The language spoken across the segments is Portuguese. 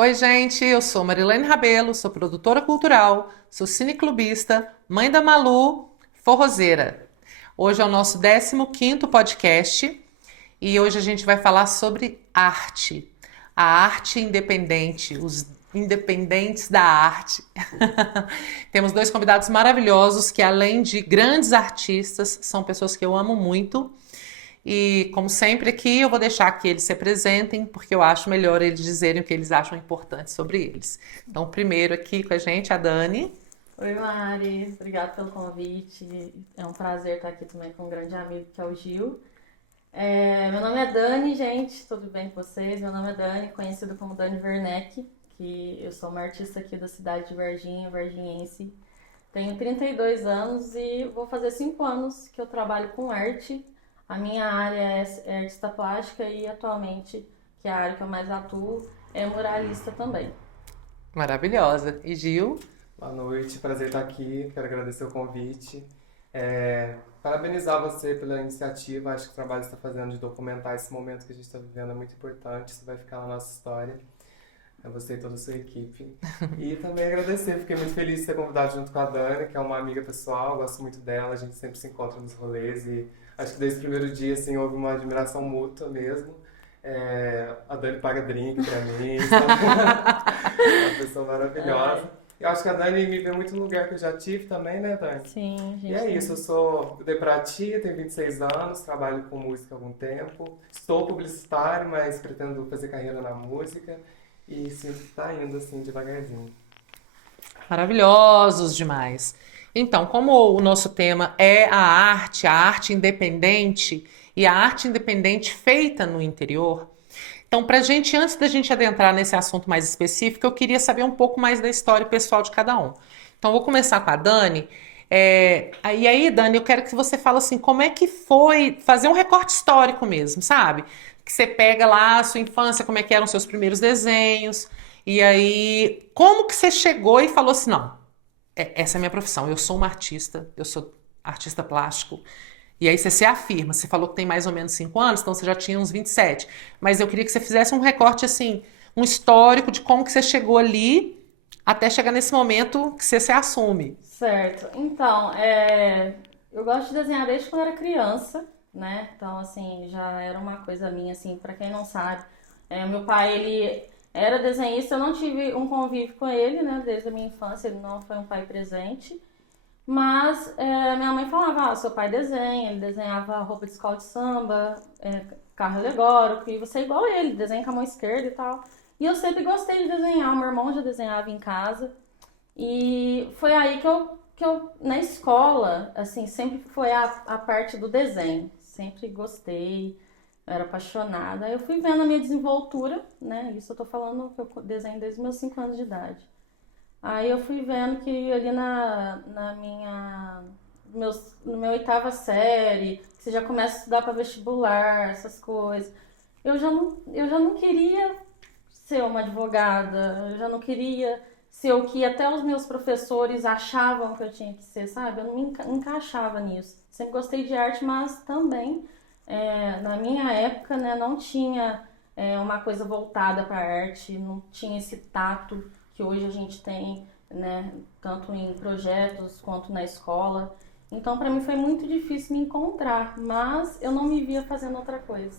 Oi, gente, eu sou Marilene Rabelo, sou produtora cultural, sou cineclubista, mãe da Malu, forrozeira. Hoje é o nosso 15º podcast e hoje a gente vai falar sobre arte. A arte independente, os independentes da arte. Temos dois convidados maravilhosos que, além de grandes artistas, são pessoas que eu amo muito. E, como sempre aqui, eu vou deixar que eles se apresentem, porque eu acho melhor eles dizerem o que eles acham importante sobre eles. Então, primeiro aqui com a gente, a Dani. Oi, Mari. Obrigada pelo convite. É um prazer estar aqui também com um grande amigo que é o Gil. Meu nome é Dani, gente. Tudo bem com vocês? Meu nome é Dani, conhecido como Dani Werneck, que eu sou uma artista aqui da cidade de Varginha, varginhense. Tenho 32 anos e vou fazer 5 anos que eu trabalho com arte. A minha área é artista plástica e atualmente, que é a área que eu mais atuo, é muralista também. Maravilhosa. E Gil? Boa noite, prazer estar aqui, quero agradecer o convite. Parabenizar você pela iniciativa, acho que o trabalho que você está fazendo de documentar esse momento que a gente está vivendo é muito importante, isso vai ficar na nossa história, é você e toda a sua equipe. E também agradecer, fiquei muito feliz de ser convidado junto com a Dani, que é uma amiga pessoal, gosto muito dela, a gente sempre se encontra nos rolês e acho que desde o primeiro dia assim, houve uma admiração mútua mesmo. A Dani paga drink pra mim, sabe? É uma pessoa maravilhosa. Eu acho que a Dani me vê muito no lugar que eu já tive também, né, Dani? Sim, E gente. é isso, eu dei pra ti, tenho 26 anos, trabalho com música há algum tempo. Estou publicitário, mas pretendo fazer carreira na música e sinto que tá indo assim, devagarzinho. Maravilhosos demais. Então, como o nosso tema é a arte independente e a arte independente feita no interior, então, pra gente, antes da gente adentrar nesse assunto mais específico, eu queria saber um pouco mais da história pessoal de cada um. Então, eu vou começar com a Dani. E aí, Dani, eu quero que você fale assim, como é que foi fazer um recorte histórico mesmo, sabe? Que você pega lá a sua infância, como é que eram os seus primeiros desenhos, e aí, como que você chegou e falou assim, não, essa é a minha profissão, eu sou uma artista, eu sou artista plástico. E aí você se afirma, você falou que tem mais ou menos 5 anos, então você já tinha uns 27. Mas eu queria que você fizesse um recorte, assim, um histórico de como que você chegou ali até chegar nesse momento que você se assume. Certo. Então, eu gosto de desenhar desde quando era criança, né? Então, assim, já era uma coisa minha, assim, pra quem não sabe. Meu pai, ele era desenhista, eu não tive um convívio com ele, né? Desde a minha infância, ele não foi um pai presente. Mas minha mãe falava, seu pai desenha, ele desenhava roupa de escola de samba, carro alegórico, e você é igual a ele, desenha com a mão esquerda e tal. E eu sempre gostei de desenhar, o meu irmão já desenhava em casa. E foi aí que eu na escola, assim, sempre foi a parte do desenho. Sempre gostei, eu era apaixonada. Aí eu fui vendo a minha desenvoltura, né? Isso eu tô falando que eu desenho desde os meus 5 anos de idade. Aí eu fui vendo que ali na minha, no meu oitava série, que você já começa a estudar para vestibular, essas coisas. Eu já não queria ser uma advogada, eu já não queria ser o que até os meus professores achavam que eu tinha que ser, sabe? Eu não me encaixava nisso. Sempre gostei de arte, mas também na minha época, né, não tinha uma coisa voltada para arte, não tinha esse tato que hoje a gente tem, né, tanto em projetos quanto na escola. Então, para mim foi muito difícil me encontrar, mas eu não me via fazendo outra coisa.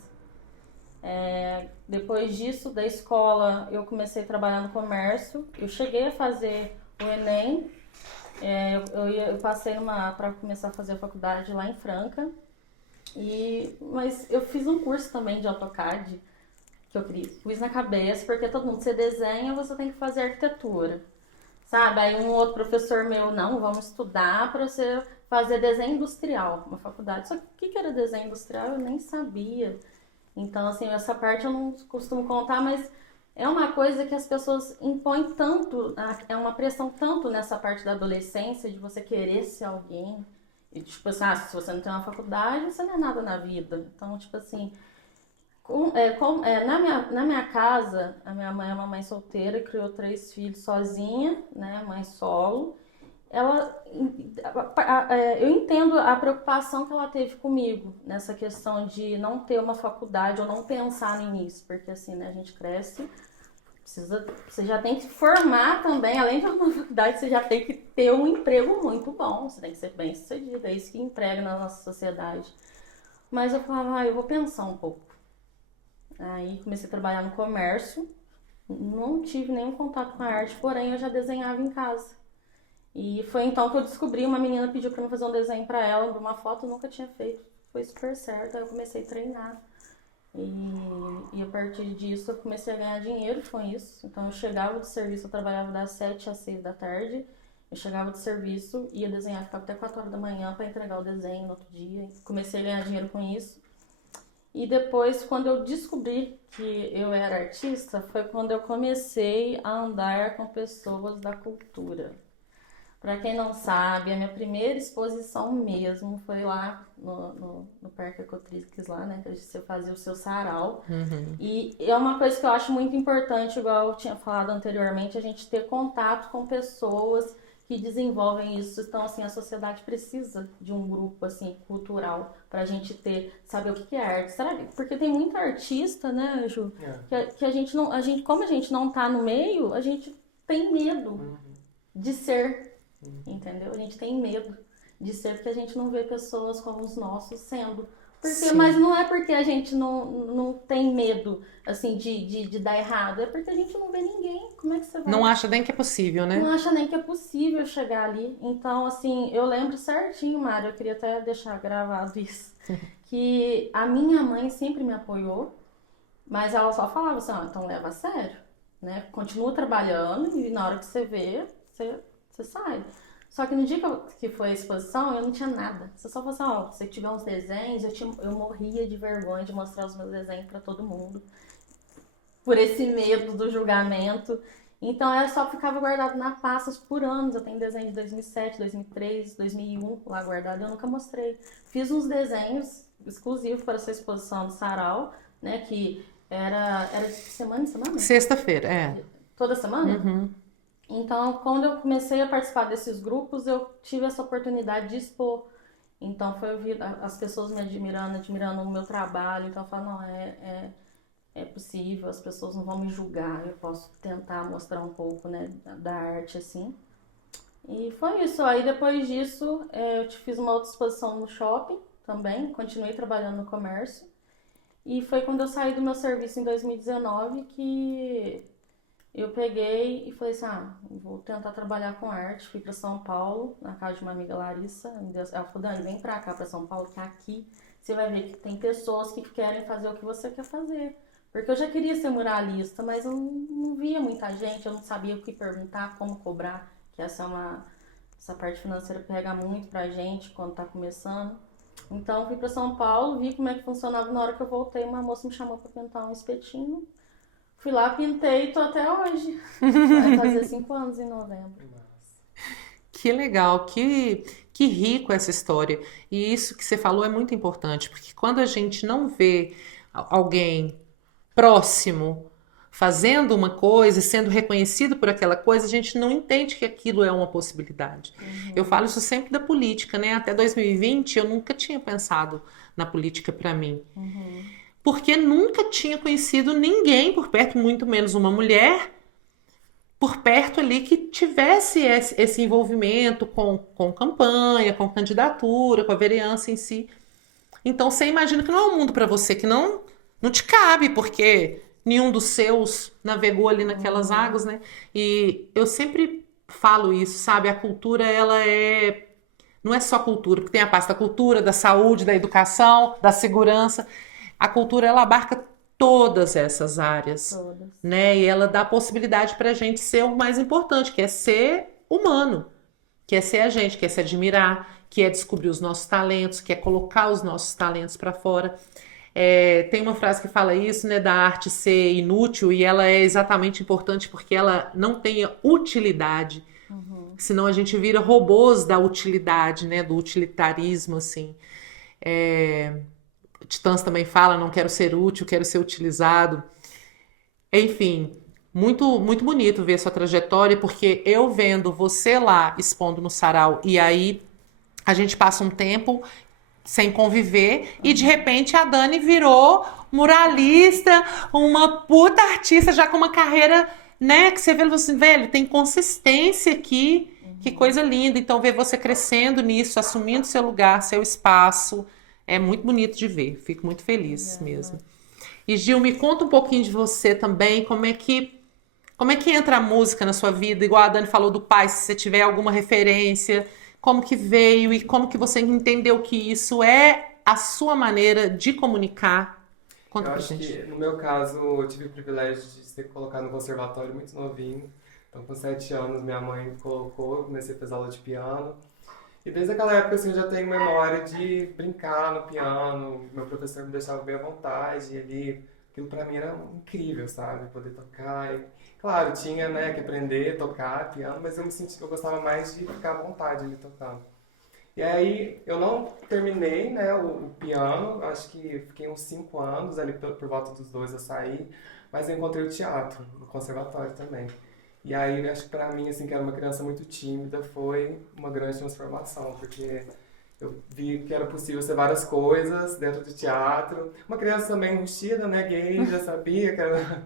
Depois disso, da escola, eu comecei a trabalhar no comércio. Eu cheguei a fazer o Enem. Eu passei para começar a fazer a faculdade lá em Franca. Mas eu fiz um curso também de AutoCAD que eu pus na cabeça, porque todo mundo, você desenha, você tem que fazer arquitetura. Sabe? Aí um outro professor meu, não, vamos estudar para você fazer desenho industrial, uma faculdade. Só que o que era desenho industrial eu nem sabia. Então, assim, essa parte eu não costumo contar, mas é uma coisa que as pessoas impõem tanto, é uma pressão tanto nessa parte da adolescência, de você querer ser alguém. E, tipo assim, se você não tem uma faculdade, você não é nada na vida. Então, tipo assim, na minha casa, a minha mãe é uma mãe solteira, criou 3 filhos sozinha, né, mãe solo. Ela, eu entendo a preocupação que ela teve comigo nessa questão de não ter uma faculdade ou não pensar no início, porque assim, né, a gente cresce Você já tem que formar também, além de uma faculdade, você já tem que ter um emprego muito bom, você tem que ser bem sucedido, é isso que emprega na nossa sociedade. Mas eu falava, eu vou pensar um pouco. Aí comecei a trabalhar no comércio, não tive nenhum contato com a arte, porém eu já desenhava em casa. E foi então que eu descobri, uma menina pediu pra mim fazer um desenho pra ela, de uma foto, eu nunca tinha feito, foi super certo, aí eu comecei a treinar. E a partir disso eu comecei a ganhar dinheiro com isso. Então eu chegava do serviço, eu trabalhava das 7 às 6 da tarde. Eu chegava do serviço, ia desenhar, ficava até 4 horas da manhã para entregar o desenho no outro dia. Comecei a ganhar dinheiro com isso. E depois, quando eu descobri que eu era artista, foi quando eu comecei a andar com pessoas da cultura. Para quem não sabe, a minha primeira exposição mesmo foi lá no Parque Ecotrix, lá, né? Que você fazia o seu sarau. E é uma coisa que eu acho muito importante, igual eu tinha falado anteriormente, a gente ter contato com pessoas que desenvolvem isso. Então, assim, a sociedade precisa de um grupo, assim, cultural pra gente saber o que é arte. Será que, porque tem muita artista, né, Ju? Que a gente não, como a gente não tá no meio, a gente tem medo de ser. Entendeu? A gente tem medo de ser porque a gente não vê pessoas como os nossos sendo. Mas não é porque a gente não tem medo, assim, de dar errado. É porque a gente não vê ninguém. Como é que você vai? Não acha nem que é possível, né? Não acha nem que é possível chegar ali. Então, assim, eu lembro certinho, Mário, eu queria até deixar gravado isso, que a minha mãe sempre me apoiou, mas ela só falava assim, então leva a sério, né? Continua trabalhando e na hora que você vê, você sai. Só que no dia que foi a exposição, eu não tinha nada. Você só falou assim, se você tiver uns desenhos, eu morria de vergonha de mostrar os meus desenhos pra todo mundo. Por esse medo do julgamento. Então, eu só ficava guardado na pastas por anos. Eu tenho desenho de 2007, 2003, 2001 lá guardado. Eu nunca mostrei. Fiz uns desenhos exclusivos para essa exposição do Sarau, né? Que era de semana em semana? Sexta-feira, é. Toda semana? Então, quando eu comecei a participar desses grupos, eu tive essa oportunidade de expor. Então, foi ouvir as pessoas me admirando o meu trabalho. Então, eu falo, não, é possível, as pessoas não vão me julgar. Eu posso tentar mostrar um pouco, né, da arte, assim. E foi isso. Aí, depois disso, eu fiz uma outra exposição no shopping também. Continuei trabalhando no comércio. E foi quando eu saí do meu serviço em 2019 que eu peguei e falei assim, vou tentar trabalhar com arte. Fui para São Paulo, na casa de uma amiga, Larissa. Ela falou, Dani, vem pra cá, pra São Paulo, que aqui você vai ver que tem pessoas que querem fazer o que você quer fazer. Porque eu já queria ser muralista, mas eu não via muita gente, eu não sabia o que perguntar, como cobrar. Que essa parte financeira pega muito pra gente quando tá começando. Então, fui para São Paulo, vi como é que funcionava. Na hora que eu voltei, uma moça me chamou para pintar um espetinho. Fui lá, pintei e tô até hoje. Vai fazer 5 anos em novembro. Que legal, que rico essa história. E isso que você falou é muito importante, porque quando a gente não vê alguém próximo fazendo uma coisa e sendo reconhecido por aquela coisa, a gente não entende que aquilo é uma possibilidade. Eu falo isso sempre da política, né? Até 2020 eu nunca tinha pensado na política para mim. Porque nunca tinha conhecido ninguém por perto, muito menos uma mulher, por perto ali que tivesse esse envolvimento com campanha, com candidatura, com a vereança em si. Então você imagina que não é um mundo para você, que não te cabe, porque nenhum dos seus navegou ali naquelas águas, né? E eu sempre falo isso, sabe? A cultura, não é só cultura, porque tem a parte da cultura, da saúde, da educação, da segurança. A cultura, ela abarca todas essas áreas, né? E ela dá a possibilidade para a gente ser o mais importante, que é ser humano, que é ser a gente, que é se admirar, que é descobrir os nossos talentos, que é colocar os nossos talentos para fora. Tem uma frase que fala isso, né, da arte ser inútil, e ela é exatamente importante porque ela não tem utilidade. Senão a gente vira robôs da utilidade, né, do utilitarismo, assim. Titãs também fala, não quero ser útil, quero ser utilizado. Enfim, muito, muito bonito ver sua trajetória, porque eu vendo você lá expondo no sarau, e aí a gente passa um tempo, sem conviver, e de repente a Dani virou muralista, uma puta artista já com uma carreira, né, que você vê assim, velho, tem consistência aqui, que coisa linda. Então ver você crescendo nisso, assumindo seu lugar, seu espaço, é muito bonito de ver, fico muito feliz mesmo. E Gil, me conta um pouquinho de você também, como é que entra a música na sua vida? Igual a Dani falou do pai, se você tiver alguma referência, como que veio e como que você entendeu que isso é a sua maneira de comunicar? Conta Eu pra acho gente. que, no meu caso, eu tive o privilégio de ser colocado no conservatório muito novinho. Então, com 7 anos, minha mãe me colocou, eu comecei a fazer aula de piano. E desde aquela época, assim, eu já tenho memória de brincar no piano. Meu professor me deixava bem à vontade. E ali, aquilo pra mim era incrível, sabe? Poder tocar. E, claro, tinha, né, que aprender a tocar piano, mas eu me senti que eu gostava mais de ficar à vontade ali tocando. E aí, eu não terminei, né, o piano, acho que fiquei uns 5 anos, ali por volta dos 2 eu saí, mas eu encontrei o teatro, no conservatório também. E aí, acho que pra mim, assim, que era uma criança muito tímida, foi uma grande transformação, porque eu vi que era possível ser várias coisas dentro do teatro. Uma criança também enrustida, né, gay, já sabia que era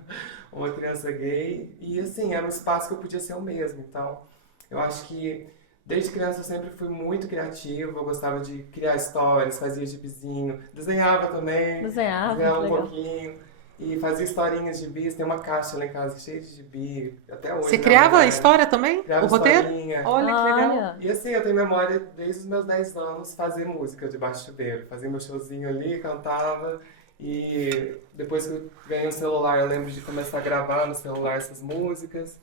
uma criança gay, e assim, era um espaço que eu podia ser eu mesmo. Então, eu acho que desde criança eu sempre fui muito criativa, eu gostava de criar histórias, fazia gibizinho, desenhava também, Desenhava, que desenhava um legal. pouquinho, e fazia historinhas de gibis, tem uma caixa lá em casa cheia de gibi, até Você hoje minha mãe criava a guarda. história também? Criava O roteiro? historinha. Olha que legal. Olha, E assim, eu tenho memória desde os meus 10 anos fazer música debaixo do chuveiro. Fazia meu showzinho ali, cantava. E depois que eu ganhei um celular, eu lembro de começar a gravar no celular essas músicas.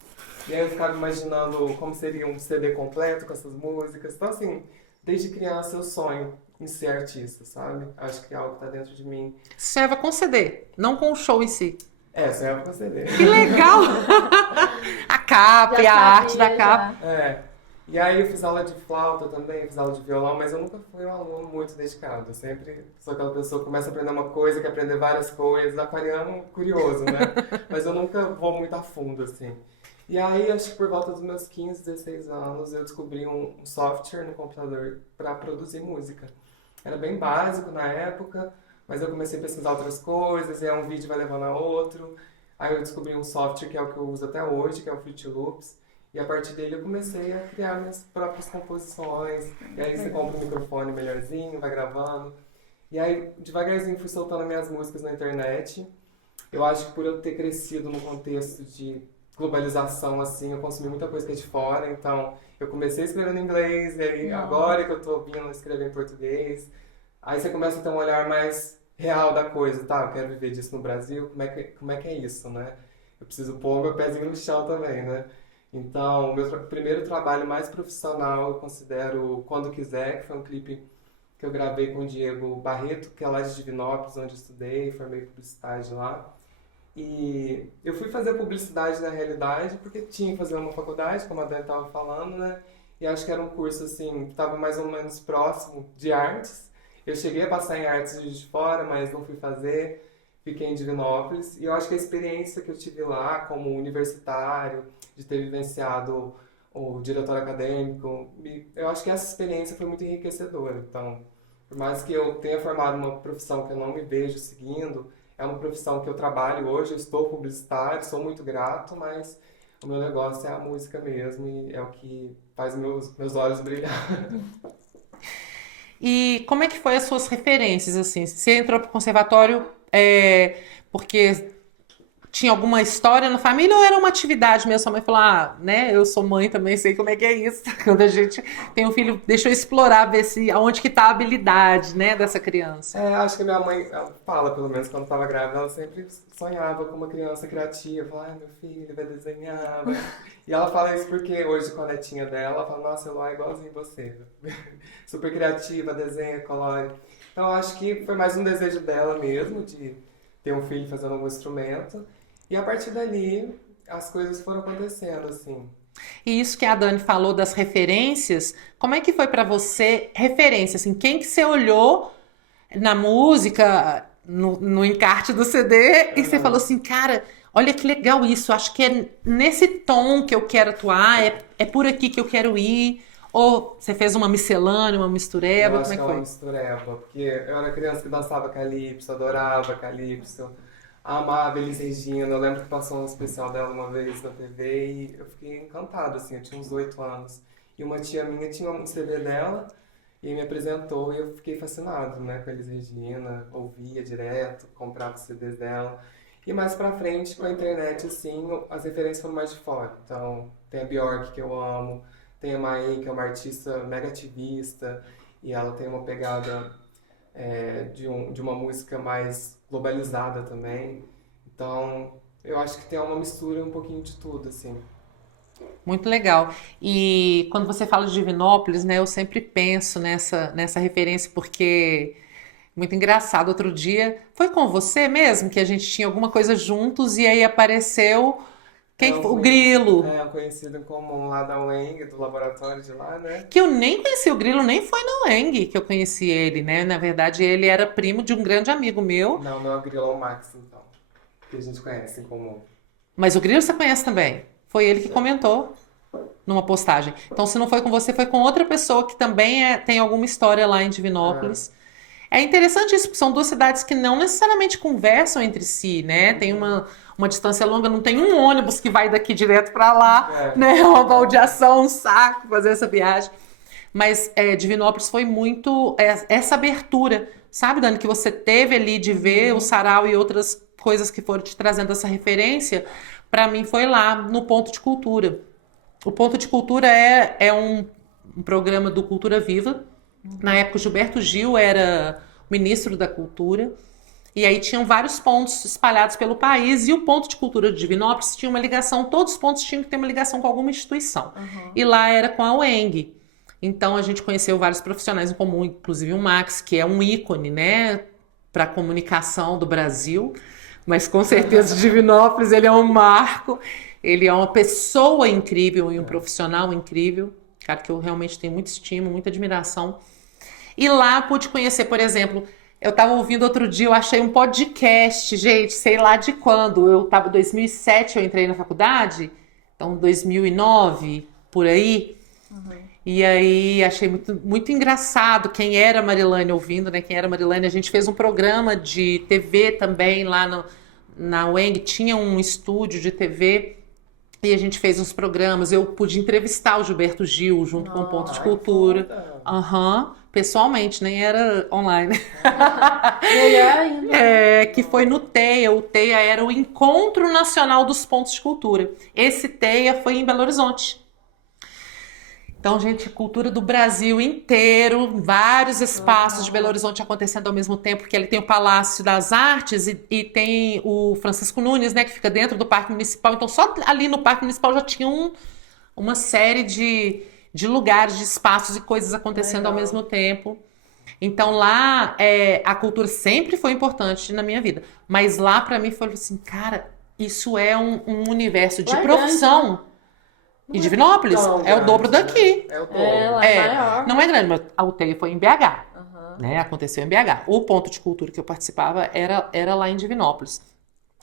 E aí eu ficava imaginando como seria um CD completo com essas músicas. Então, assim, desde criança eu sonho em ser artista, sabe? Acho que é algo que tá dentro de mim. Sonhava com CD, não com o show em si. Sonhava com CD. Que legal! A capa já e a arte da sabia, capa. já. E aí eu fiz aula de flauta também, fiz aula de violão, mas eu nunca fui um aluno muito dedicado. Eu sempre sou aquela pessoa que começa a aprender uma coisa, quer aprender várias coisas, aquariano curioso, né? Mas eu nunca vou muito a fundo, assim. E aí, acho que por volta dos meus 15, 16 anos, eu descobri um software no computador para produzir música. Era bem básico na época, mas eu comecei a pesquisar outras coisas, e aí um vídeo vai levando a outro. Aí eu descobri um software que é o que eu uso até hoje, que é o Fruity Loops. E a partir dele eu comecei a criar minhas próprias composições. E aí você compra um microfone melhorzinho, vai gravando. E aí, devagarzinho, fui soltando minhas músicas na internet. Eu acho que por eu ter crescido num contexto de globalização, assim, eu consumi muita coisa que é de fora. Então, eu comecei escrevendo em inglês, e aí agora que eu tô vindo escrever em português. Aí você começa a ter um olhar mais real da coisa, tá? Eu quero viver disso no Brasil, como é que é isso, né? Eu preciso pôr meu pezinho no chão também, né? Então, o meu primeiro trabalho mais profissional eu considero Quando Quiser, que foi um clipe que eu gravei com o Diego Barreto, que é lá de Divinópolis, onde eu estudei, formei publicidade lá. E eu fui fazer publicidade na realidade porque tinha que fazer uma faculdade, como a Dani estava falando, né? E acho que era um curso, assim, que estava mais ou menos próximo de artes. Eu cheguei a passar em artes de Juiz de Fora, mas não fui fazer. Fiquei em Divinópolis. E eu acho que a experiência que eu tive lá como universitário, de ter vivenciado o diretório acadêmico, eu acho que essa experiência foi muito enriquecedora. Então, por mais que eu tenha formado uma profissão que eu não me vejo seguindo, é uma profissão que eu trabalho hoje, eu estou publicitário, sou muito grato, mas o meu negócio é a música mesmo e é o que faz meus olhos brilhar. E como é que foi as suas referências, assim? Você entrou pro conservatório porque tinha alguma história na família ou era uma atividade mesmo? Sua mãe falou, né, eu sou mãe também, sei como é que é isso. Quando a gente tem um filho, deixa eu explorar, ver aonde que tá a habilidade, né, dessa criança. Acho que a minha mãe, ela fala, pelo menos quando estava grávida, ela sempre sonhava com uma criança criativa. Fala, ai, meu filho, ele vai desenhar. E ela fala isso porque hoje, com a netinha dela, ela fala, nossa, Eloá é igualzinho você. Super criativa, desenha, colore. Então, eu acho que foi mais um desejo dela mesmo, de ter um filho fazendo algum instrumento. E a partir dali, as coisas foram acontecendo, assim. E isso que a Dani falou das referências, como é que foi pra você referência, assim, quem que você olhou na música, no encarte do CD e você falou assim, cara, olha que legal isso, acho que é nesse tom que eu quero atuar, é por aqui que eu quero ir, Ou você fez uma miscelânea, uma Eu mistureba? acho Como é que que é uma foi? mistureba, porque eu era criança que dançava calypso, adorava calypso, amava Elis Regina. Eu lembro que passou um especial dela uma vez na TV e eu fiquei encantado, assim, eu tinha uns 8 anos. E uma tia minha tinha um CD dela e me apresentou e eu fiquei fascinado, né, com a Elis Regina, ouvia direto, comprava os CDs dela. E mais pra frente, com a internet, assim, as referências foram mais de fora. Então, tem a Bjork, que eu amo, tem a Maí, que é uma artista mega ativista, e ela tem uma pegada de uma música mais globalizada também. Então, eu acho que tem uma mistura um pouquinho de tudo, assim. Muito legal. E quando você fala de Divinópolis, né, eu sempre penso nessa referência, porque muito engraçado. Outro dia, foi com você mesmo que a gente tinha alguma coisa juntos e aí apareceu É quem um, foi? O conhe- Grilo. um conhecido em comum lá da UENG, do laboratório de lá, né? Que eu nem conheci o Grilo, nem foi na UENG que eu conheci ele, né? Na verdade, ele era primo de um grande amigo meu, Não, não é o Grilão Max, então, que a gente conhece em comum. mas o Grilo você conhece também. Foi ele que comentou numa postagem. Então, se não foi com você, foi com outra pessoa que também tem alguma história lá em Ah, Divinópolis. É interessante isso, porque são duas cidades que não necessariamente conversam entre si, né? Tem uma distância longa, não tem um ônibus que vai daqui direto para lá, é, né? É uma baldeação, um saco fazer essa viagem. Mas Divinópolis foi muito essa abertura, sabe, Dani, que você teve ali de ver o sarau e outras coisas que foram te trazendo essa referência. Para mim foi lá no Ponto de Cultura. O Ponto de Cultura é um programa do Cultura Viva. Na época, o Gilberto Gil era o ministro da Cultura. E aí tinham vários pontos espalhados pelo país. E o Ponto de Cultura de Divinópolis tinha uma ligação, todos os pontos tinham que ter uma ligação com alguma instituição. Aham. E lá era com a UENG. Então a gente conheceu vários profissionais em comum, inclusive o Max, que é um ícone, né, para a comunicação do Brasil. Mas com certeza Divinópolis ele é um marco. Ele é uma pessoa incrível e um profissional incrível. Cara que eu realmente tenho muito estima, muita admiração. E lá pude conhecer, por exemplo, eu estava ouvindo outro dia, eu achei um podcast, gente, sei lá de quando. Eu estava em 2007, eu entrei na faculdade, então 2009, por aí. E aí achei muito engraçado quem era a Marilane ouvindo, né? Quem era a Marilane. A gente fez um programa de TV também lá na UENG, tinha um estúdio de TV. E a gente fez uns programas. Eu pude entrevistar o Gilberto Gil junto com o Ponto de ai, que Cultura. foda. Aham, pessoalmente, nem era online. Melhor ainda, né? Que foi no TEIA. O TEIA era o Encontro Nacional dos Pontos de Cultura. Esse TEIA foi em Belo Horizonte. Então, gente, cultura do Brasil inteiro, vários espaços de Belo Aham. Horizonte acontecendo ao mesmo tempo, porque ele tem o Palácio das Artes e tem o Francisco Nunes, né, que fica dentro do Parque Municipal. Então, só ali no Parque Municipal já tinha uma série de lugares, de espaços e coisas acontecendo ao Legal. mesmo tempo. Então, lá, a cultura sempre foi importante na minha vida. Mas lá, pra mim, foi assim, cara, isso é um universo de Lá é grande, né? profissão. E Não é Divinópolis tão é o dobro grande, né? daqui. É o É, dobro. lá é maior, Não é né? grande, mas a UTI foi em BH, Aham. né? Aconteceu em BH. O ponto de cultura que eu participava era lá em Divinópolis.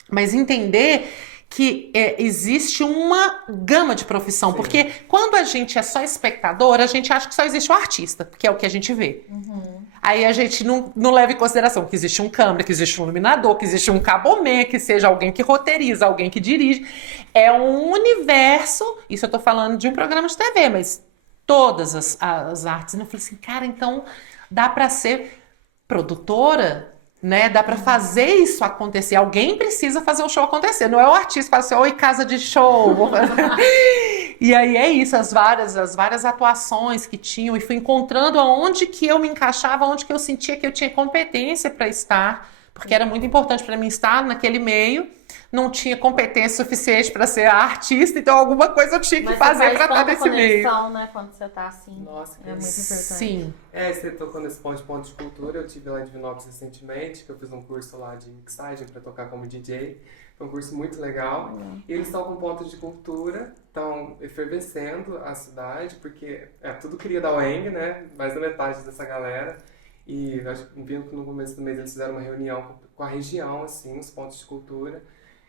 Mas entender que existe uma gama de profissão, Sim. porque quando a gente é só espectador, a gente acha que só existe o artista, que é o que a gente vê. Uhum. Aí a gente não leva em consideração que existe um câmera, que existe um iluminador, que existe um cabomê, que seja alguém que roteiriza, alguém que dirige. É um universo, isso eu tô falando de um programa de TV, mas todas as artes. Eu falei assim, cara, então dá pra ser produtora, né? Dá pra fazer isso acontecer. Alguém precisa fazer o show acontecer. Não é o artista que fala assim, oi, casa de show. Vou fazer. E aí é isso, as várias atuações que tinham, e fui encontrando aonde que eu me encaixava, onde que eu sentia que eu tinha competência para estar, porque era muito importante para mim estar naquele meio. Não tinha competência suficiente para ser a artista, então alguma coisa eu tinha que Mas você fazer faz para estar tanta nesse meio. conexão, né, quando você tá assim. Nossa, que É muito importante. Sim. Você tocou nesse ponto de cultura. Eu tive lá em Divinópolis recentemente, que eu fiz um curso lá de mixagem para tocar como DJ. Foi um curso muito legal. E eles estão com ponto de cultura, estão efervescendo a cidade, porque é tudo cria da UENG, né? Mais da metade dessa galera. E eu acho que vindo que no começo do mês eles fizeram uma reunião com a região, assim, os pontos de cultura.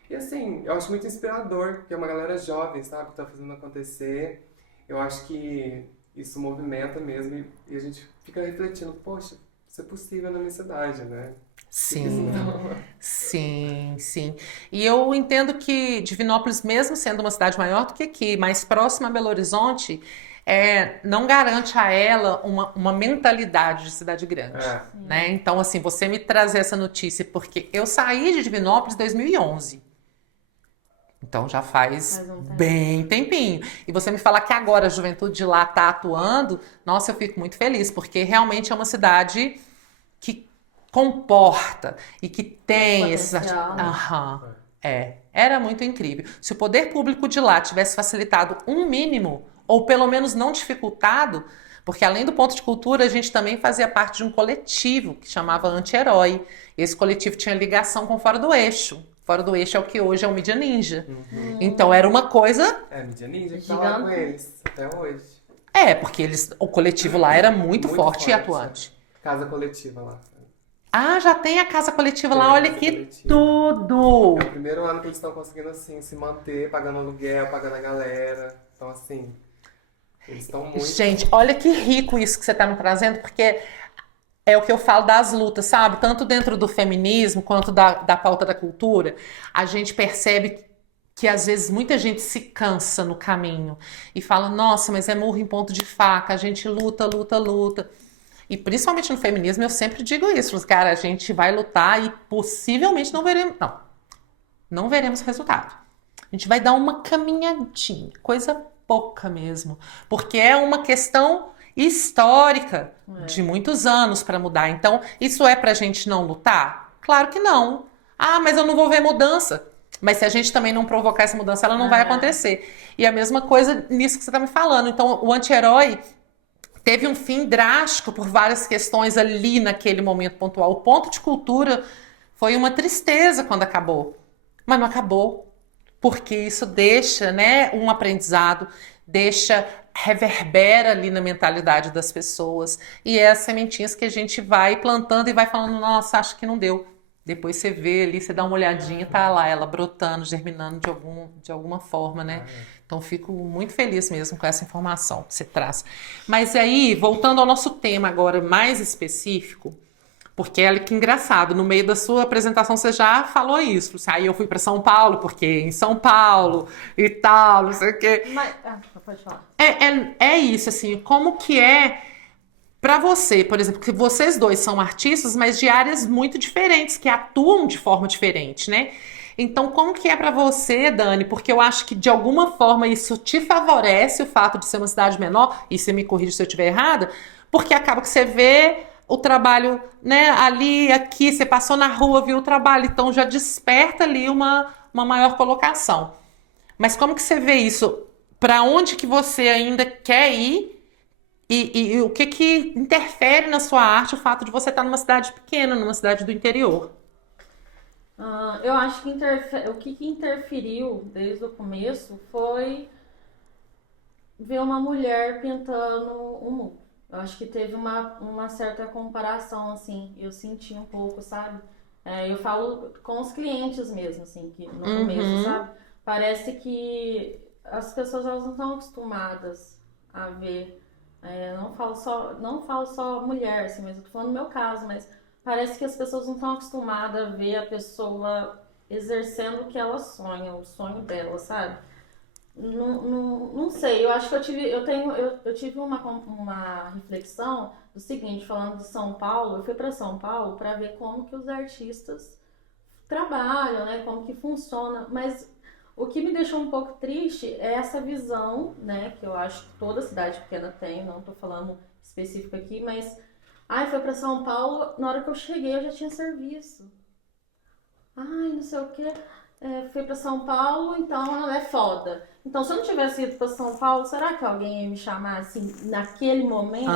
E assim, eu acho muito inspirador, porque é uma galera jovem, sabe, que tá fazendo acontecer. Eu acho que isso movimenta mesmo e a gente fica refletindo, poxa, isso é possível na minha cidade, né? Sim, sim, sim. E eu entendo que Divinópolis, mesmo sendo uma cidade maior do que aqui, mais próxima a Belo Horizonte, não garante a ela uma mentalidade de cidade grande, É, né? Então, assim, você me trazer essa notícia, porque eu saí de Divinópolis em 2011. Então já faz Faz um tempo. bem tempinho. E você me falar que agora a juventude de lá está atuando, nossa, eu fico muito feliz, porque realmente é uma cidade que comporta e que tem esses Potencial, né? Aham. Era muito incrível. Se o poder público de lá tivesse facilitado um mínimo, ou pelo menos não dificultado, porque além do ponto de cultura, a gente também fazia parte de um coletivo que chamava Anti-Herói. Esse coletivo tinha ligação com Fora do Eixo. Fora do Eixo é o que hoje é o Mídia Ninja. Então era uma coisa. Mídia Ninja que tá lá com Gigante. eles, até hoje. Porque o coletivo lá era muito forte e atuante. Casa coletiva lá. Ah, já tem a casa coletiva Tem lá, a olha casa que coletiva. tudo! É o primeiro ano que eles estão conseguindo, assim, se manter, pagando aluguel, pagando a galera. Então, assim, eles estão muito... Gente, olha que rico isso que você está me trazendo, porque é o que eu falo das lutas, sabe? Tanto dentro do feminismo quanto da pauta da cultura, a gente percebe que às vezes muita gente se cansa no caminho e fala, nossa, mas é murro em ponto de faca, a gente luta, luta, luta. E principalmente no feminismo eu sempre digo isso, cara, a gente vai lutar e possivelmente não veremos resultado. A gente vai dar uma caminhadinha, coisa pouca mesmo, porque é uma questão histórica de muitos anos para mudar. Então, isso é pra gente não lutar? Claro que não. Ah, mas eu não vou ver mudança. Mas se a gente também não provocar essa mudança, ela não vai acontecer. E a mesma coisa nisso que você está me falando. Então, o anti-herói teve um fim drástico por várias questões ali naquele momento pontual. O ponto de cultura foi uma tristeza quando acabou. Mas não acabou. Porque isso deixa, né, um aprendizado, reverbera ali na mentalidade das pessoas. E é as sementinhas que a gente vai plantando e vai falando, nossa, acho que não deu. Depois você vê ali, você dá uma olhadinha, tá lá ela brotando, germinando de alguma forma, né? Então fico muito feliz mesmo com essa informação que você traz. Mas aí, voltando ao nosso tema agora mais específico, porque olha que engraçado, no meio da sua apresentação você já falou isso. Aí eu fui para São Paulo, porque em São Paulo e tal, não sei o quê. Mas, pode falar. É isso, assim, como que é para você, por exemplo, que vocês dois são artistas, mas de áreas muito diferentes, que atuam de forma diferente, né? Então, como que é para você, Dani? Porque eu acho que de alguma forma isso te favorece o fato de ser uma cidade menor, e você me corrige se eu estiver errada, porque acaba que você vê o trabalho, né, ali, aqui, você passou na rua, viu o trabalho, então já desperta ali uma maior colocação. Mas como que você vê isso? Para onde que você ainda quer ir? E o que que interfere na sua arte o fato de você estar numa cidade pequena, numa cidade do interior? Eu acho que o que interferiu desde o começo foi ver uma mulher pintando um muro. Eu acho que teve uma certa comparação, assim, eu senti um pouco, sabe? Eu falo com os clientes mesmo, assim, que no começo, sabe? Parece que as pessoas elas não estão acostumadas a ver. Não falo só mulher, assim, mas eu tô falando no meu caso, mas parece que as pessoas não estão acostumadas a ver a pessoa exercendo o que ela sonha, o sonho dela, sabe? Não sei, eu acho que eu tive uma reflexão do seguinte, falando de São Paulo, eu fui para São Paulo para ver como que os artistas trabalham, né, como que funciona, mas o que me deixou um pouco triste é essa visão, né, que eu acho que toda cidade pequena tem, não tô falando específico aqui, mas foi para São Paulo, na hora que eu cheguei eu já tinha serviço. Não sei o que, fui para São Paulo, então ela é foda. Então, se eu não tivesse ido para São Paulo, será que alguém ia me chamar assim naquele momento?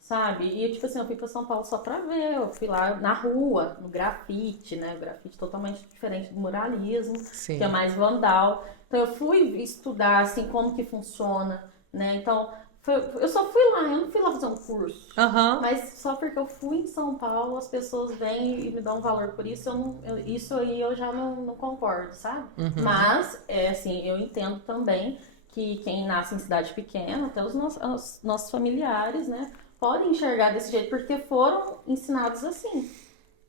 Sabe? E tipo assim, eu fui para São Paulo só pra ver. Eu fui lá na rua, no grafite, né? O grafite totalmente diferente do muralismo, Sim. que é mais vandal. Então, eu fui estudar assim como que funciona, né? Então, eu só fui lá, eu não fui lá fazer um curso. Mas só porque eu fui em São Paulo, as pessoas vêm e me dão valor por isso, isso aí eu já não concordo, sabe? Mas, assim, eu entendo também que quem nasce em cidade pequena, até os nossos familiares, né, podem enxergar desse jeito porque foram ensinados assim,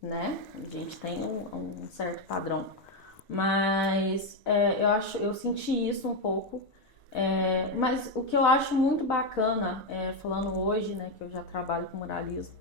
né? A gente tem um certo padrão. Mas eu senti isso um pouco. Mas o que eu acho muito bacana, falando hoje, né, que eu já trabalho com muralismo,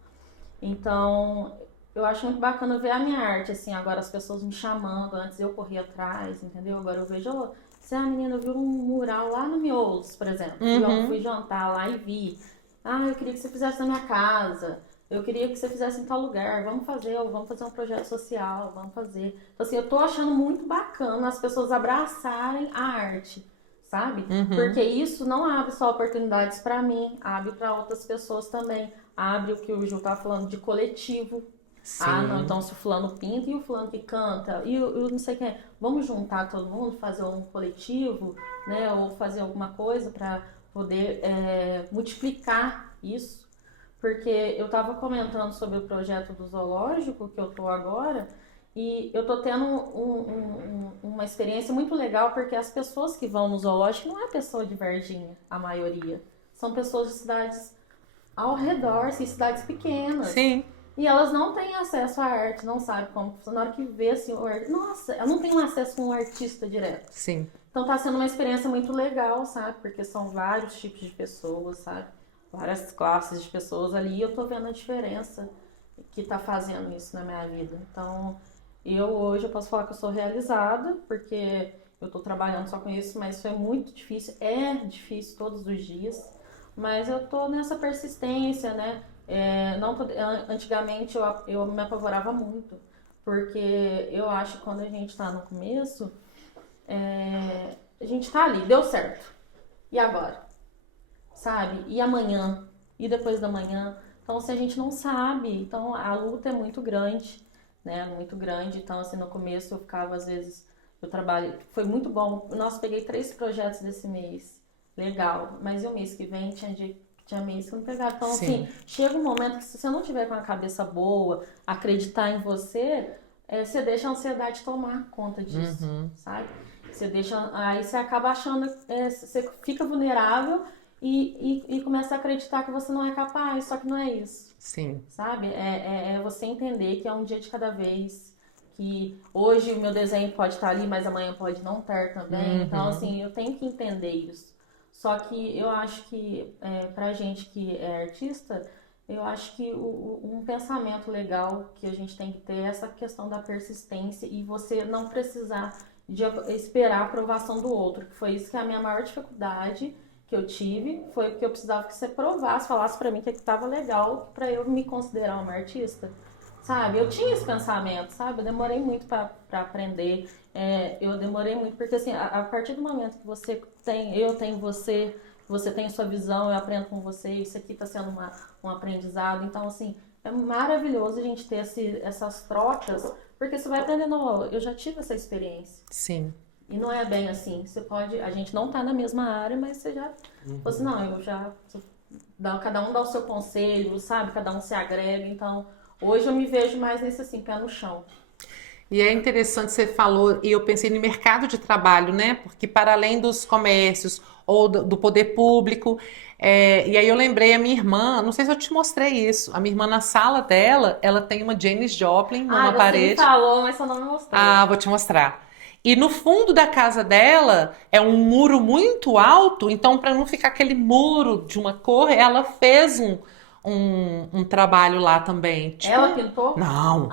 então eu acho muito bacana ver a minha arte, assim, agora as pessoas me chamando, antes eu corria atrás, entendeu? Agora eu vejo, "Ô, se a menina viu um mural lá no Miolos, por exemplo, eu fui jantar lá e vi, eu queria que você fizesse na minha casa, eu queria que você fizesse em tal lugar, vamos fazer um projeto social, vamos fazer." Então, assim, eu tô achando muito bacana as pessoas abraçarem a arte, sabe? Porque isso não abre só oportunidades para mim, abre para outras pessoas também. Abre o que o Ju tá falando de coletivo. Sim. Não, então se o fulano pinta e o fulano que canta, e eu não sei quem, vamos juntar todo mundo, fazer um coletivo, né? Ou fazer alguma coisa para poder multiplicar isso. Porque eu tava comentando sobre o projeto do zoológico que eu tô agora, e eu tô tendo uma experiência muito legal, porque as pessoas que vão no zoológico não é pessoa de Varginha, a maioria. São pessoas de cidades ao redor, assim, cidades pequenas. Sim. E elas não têm acesso à arte, não sabem como funciona. Na hora que vê, assim, nossa, eu não tenho acesso a um artista direto. Sim. Então tá sendo uma experiência muito legal, sabe? Porque são vários tipos de pessoas, sabe? Várias classes de pessoas ali, e eu tô vendo a diferença que tá fazendo isso na minha vida. Então, hoje eu posso falar que eu sou realizada, porque eu tô trabalhando só com isso, mas foi muito difícil, é difícil todos os dias, mas eu tô nessa persistência, né? Antigamente eu me apavorava muito, porque eu acho que quando a gente tá no começo, a gente tá ali, deu certo. E agora? Sabe? E amanhã? E depois da manhã? Então, se a gente não sabe, então a luta é muito grande, né? Muito grande. Então, assim, no começo eu ficava, às vezes, eu trabalho, foi muito bom. Nossa, peguei 3 projetos desse mês. Legal. Mas e o mês que vem tinha mês que eu não pegava. Então, Sim. assim, chega um momento que se você não tiver com a cabeça boa, acreditar em você, você deixa a ansiedade tomar conta disso, sabe? Você deixa, aí você acaba achando, você fica vulnerável e começa a acreditar que você não é capaz, só que não é isso. Sim. Sabe? É você entender que é um dia de cada vez, que hoje o meu desenho pode estar ali, mas amanhã pode não estar também. Então, assim, eu tenho que entender isso. Só que eu acho que, pra gente que é artista, eu acho que um pensamento legal que a gente tem que ter é essa questão da persistência e você não precisar de esperar a aprovação do outro. Que foi isso que é a minha maior dificuldade que eu tive, foi que eu precisava que você provasse, falasse pra mim que estava legal pra eu me considerar uma artista. Sabe? Eu tinha esse pensamento, sabe? Eu demorei muito pra aprender. Eu demorei muito, porque assim, a partir do momento que eu tenho você, você tem sua visão, eu aprendo com você, isso aqui tá sendo um aprendizado. Então, assim, é maravilhoso a gente ter essas trocas, porque você vai aprendendo, eu já tive essa experiência. Sim. E não é bem assim, a gente não tá na mesma área, mas você já, você não, cada um dá o seu conselho, sabe? Cada um se agrega, então, hoje eu me vejo mais nesse assim, pé no chão. E é interessante, você falou, e eu pensei no mercado de trabalho, né? Porque para além dos comércios ou do poder público, e aí eu lembrei a minha irmã, não sei se eu te mostrei isso, a minha irmã na sala dela, ela tem uma Janis Joplin numa parede. Você me falou, mas você não me mostrou. Vou te mostrar. E no fundo da casa dela é um muro muito alto, então para não ficar aquele muro de uma cor, ela fez um trabalho lá também. Tipo, ela pintou? Não.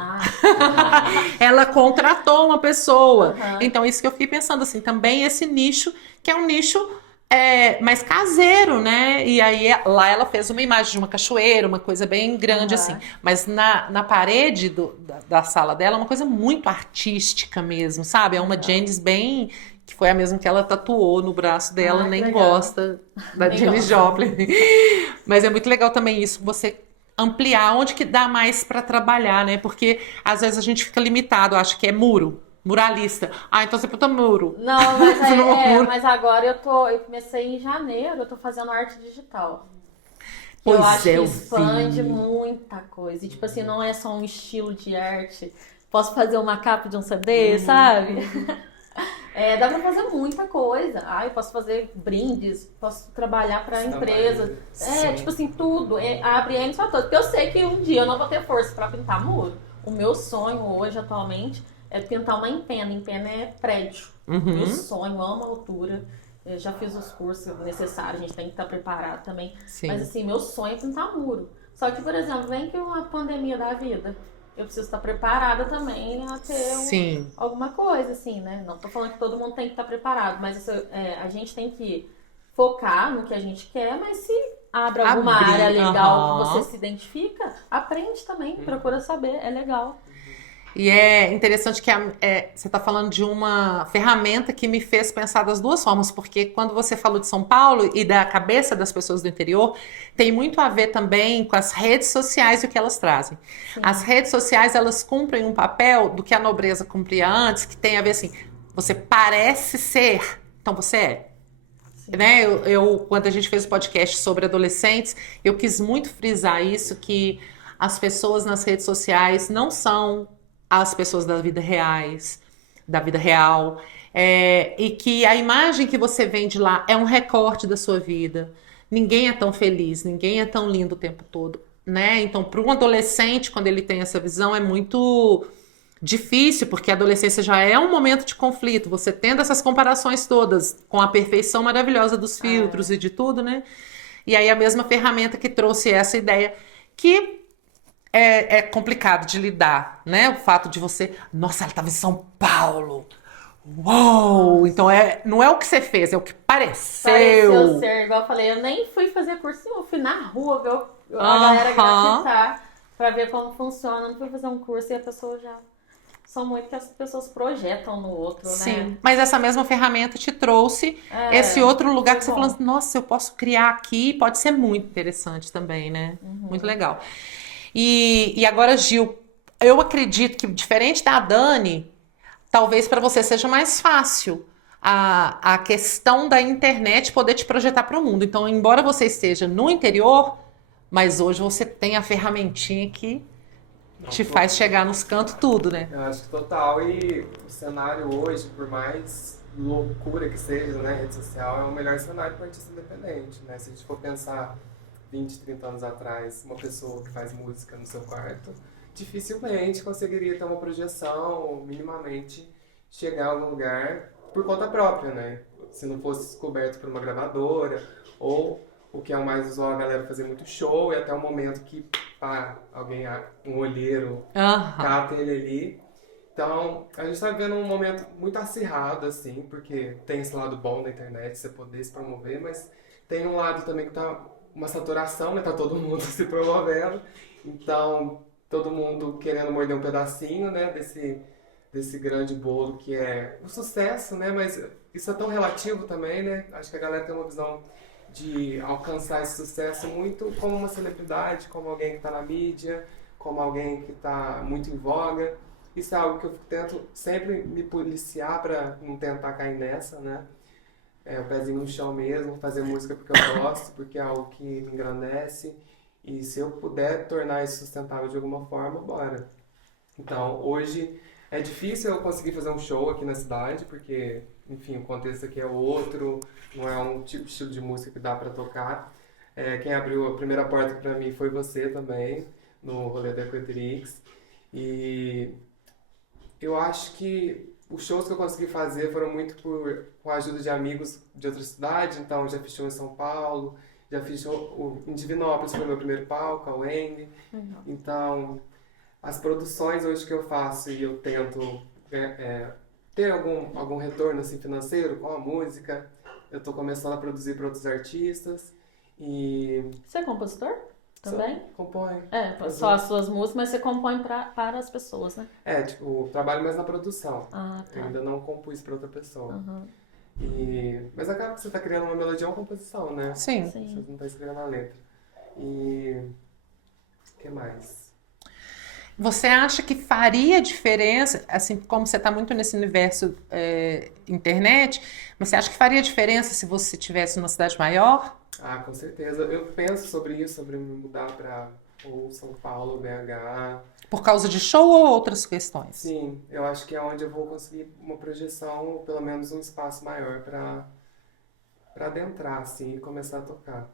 Ela contratou uma pessoa. Então, isso que eu fiquei pensando, assim, também esse nicho, que é um nicho mais caseiro, né? E aí, lá ela fez uma imagem de uma cachoeira, uma coisa bem grande, assim. Mas na parede da sala dela, é uma coisa muito artística mesmo, sabe? É uma Janis bem... que foi a mesma que ela tatuou no braço dela, nem legal. Gosta da Janis Joplin. Mas é muito legal também isso, você ampliar onde que dá mais para trabalhar, né? Porque às vezes a gente fica limitado, acho que é muralista. Então você puta muro. Não, mas agora eu comecei em janeiro, eu tô fazendo arte digital. Eu acho que expande muita coisa. E tipo assim, não é só um estilo de arte. Posso fazer uma capa de um CD, sabe? Dá pra fazer muita coisa. Eu posso fazer brindes, posso trabalhar pra empresas. Sim. Tipo assim, tudo. Abre N fatores. Porque eu sei que um dia eu não vou ter força pra pintar muro. O meu sonho hoje, atualmente, é pintar uma empena. Empena é prédio. Meu sonho, eu amo a altura. Eu já fiz os cursos necessários, a gente tem que estar preparado também. Sim. Mas assim, meu sonho é pintar muro. Só que, por exemplo, vem que uma pandemia da vida. Eu preciso estar preparada também a ter Sim. alguma coisa, assim, né? Não tô falando que todo mundo tem que estar preparado, mas isso, a gente tem que focar no que a gente quer, mas se abre alguma área legal que você se identifica, aprende também, procura saber, é legal. E é interessante que você está falando de uma ferramenta que me fez pensar das duas formas, porque quando você falou de São Paulo e da cabeça das pessoas do interior, tem muito a ver também com as redes sociais e o que elas trazem. Sim. As redes sociais, elas cumprem um papel do que a nobreza cumpria antes, que tem a ver assim, você parece ser, então você é. Né? Quando a gente fez o podcast sobre adolescentes, eu quis muito frisar isso, que as pessoas nas redes sociais não são as pessoas da vida real, e que a imagem que você vende lá é um recorte da sua vida. Ninguém é tão feliz, ninguém é tão lindo o tempo todo, né? Então, para um adolescente, quando ele tem essa visão, é muito difícil, porque a adolescência já é um momento de conflito. Você tendo essas comparações todas com a perfeição maravilhosa dos filtros e de tudo, né? E aí a mesma ferramenta que trouxe essa ideia que é complicado de lidar, né? O fato de você... Nossa, ela estava em São Paulo. Uou! Então não é o que você fez, é o que pareceu. Pareceu ser, igual eu falei. Eu nem fui fazer curso, eu fui na rua ver a galera grafitar pra ver como funciona. Não fui fazer um curso e a pessoa já... São muito que as pessoas projetam no outro, né? Sim, mas essa mesma ferramenta te trouxe esse outro lugar que você falou, nossa, eu posso criar aqui, pode ser muito interessante também, né? Muito legal. E agora, Gil, eu acredito que, diferente da Dani, talvez para você seja mais fácil a questão da internet poder te projetar para o mundo. Então, embora você esteja no interior, mas hoje você tem a ferramentinha que te faz chegar nos cantos tudo, né? Eu acho que total. E o cenário hoje, por mais loucura que seja, né, rede social, é o melhor cenário para o artista independente, né? Se a gente for pensar 20, 30 anos atrás, uma pessoa que faz música no seu quarto, dificilmente conseguiria ter uma projeção, minimamente chegar a algum lugar por conta própria, né? Se não fosse descoberto por uma gravadora, ou o que é o mais usual, a galera fazer muito show, e até o momento que alguém, um olheiro, cata ele ali. Então, a gente tá vivendo um momento muito acirrado, assim, porque tem esse lado bom da internet, você poder se promover, mas tem um lado também que tá uma saturação, né? Tá todo mundo se promovendo, então todo mundo querendo morder um pedacinho, né? Desse grande bolo que é o sucesso, né? Mas isso é tão relativo também, né? Acho que a galera tem uma visão de alcançar esse sucesso muito como uma celebridade, como alguém que está na mídia, como alguém que está muito em voga. Isso é algo que eu tento sempre me policiar para não tentar cair nessa, né? O pezinho no chão mesmo, fazer música porque eu gosto, porque é algo que me engrandece. E se eu puder tornar isso sustentável de alguma forma, bora. Então, hoje é difícil eu conseguir fazer um show aqui na cidade, porque, enfim, o contexto aqui é outro, não é um tipo de estilo de música que dá para tocar. Quem abriu a primeira porta para mim foi você também, no rolê da Equatrix. E eu acho que os shows que eu consegui fazer foram muito com a ajuda de amigos de outra cidade. Então, já fiz show em São Paulo, já fiz show em Divinópolis, foi meu primeiro palco, a Wendy. Então, as produções hoje que eu faço e eu tento ter algum retorno assim, financeiro com a música, eu estou começando a produzir para outros artistas. E você é compositor também? Compõe. Só as suas músicas, mas você compõe para as pessoas, né? Trabalho mais na produção. Tá. Eu ainda não compus para outra pessoa. Mas acaba que você está criando uma melodia ou uma composição, né? Sim. Você não está escrevendo a letra. E o que mais? Você acha que faria diferença, assim como você está muito nesse universo internet, mas você acha que faria diferença se você estivesse numa cidade maior? Com certeza. Eu penso sobre isso, sobre me mudar para ou São Paulo, BH. Por causa de show ou outras questões? Sim, eu acho que é onde eu vou conseguir uma projeção, ou pelo menos um espaço maior para adentrar, assim, e começar a tocar.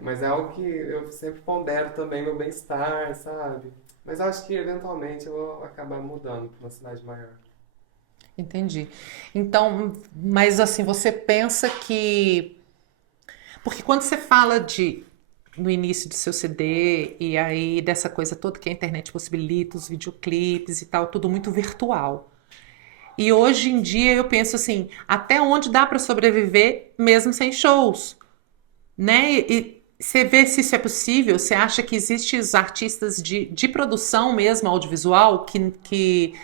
Mas é algo que eu sempre pondero também meu bem-estar, sabe? Mas eu acho que eventualmente eu vou acabar mudando para uma cidade maior. Entendi. Então, mas assim, você pensa que. Porque quando você fala de no início do seu CD e aí dessa coisa toda que a internet possibilita, os videoclipes e tal, tudo muito virtual. E hoje em dia eu penso assim, até onde dá para sobreviver mesmo sem shows, né? E você vê se isso é possível? Você acha que existem os artistas de produção mesmo audiovisual que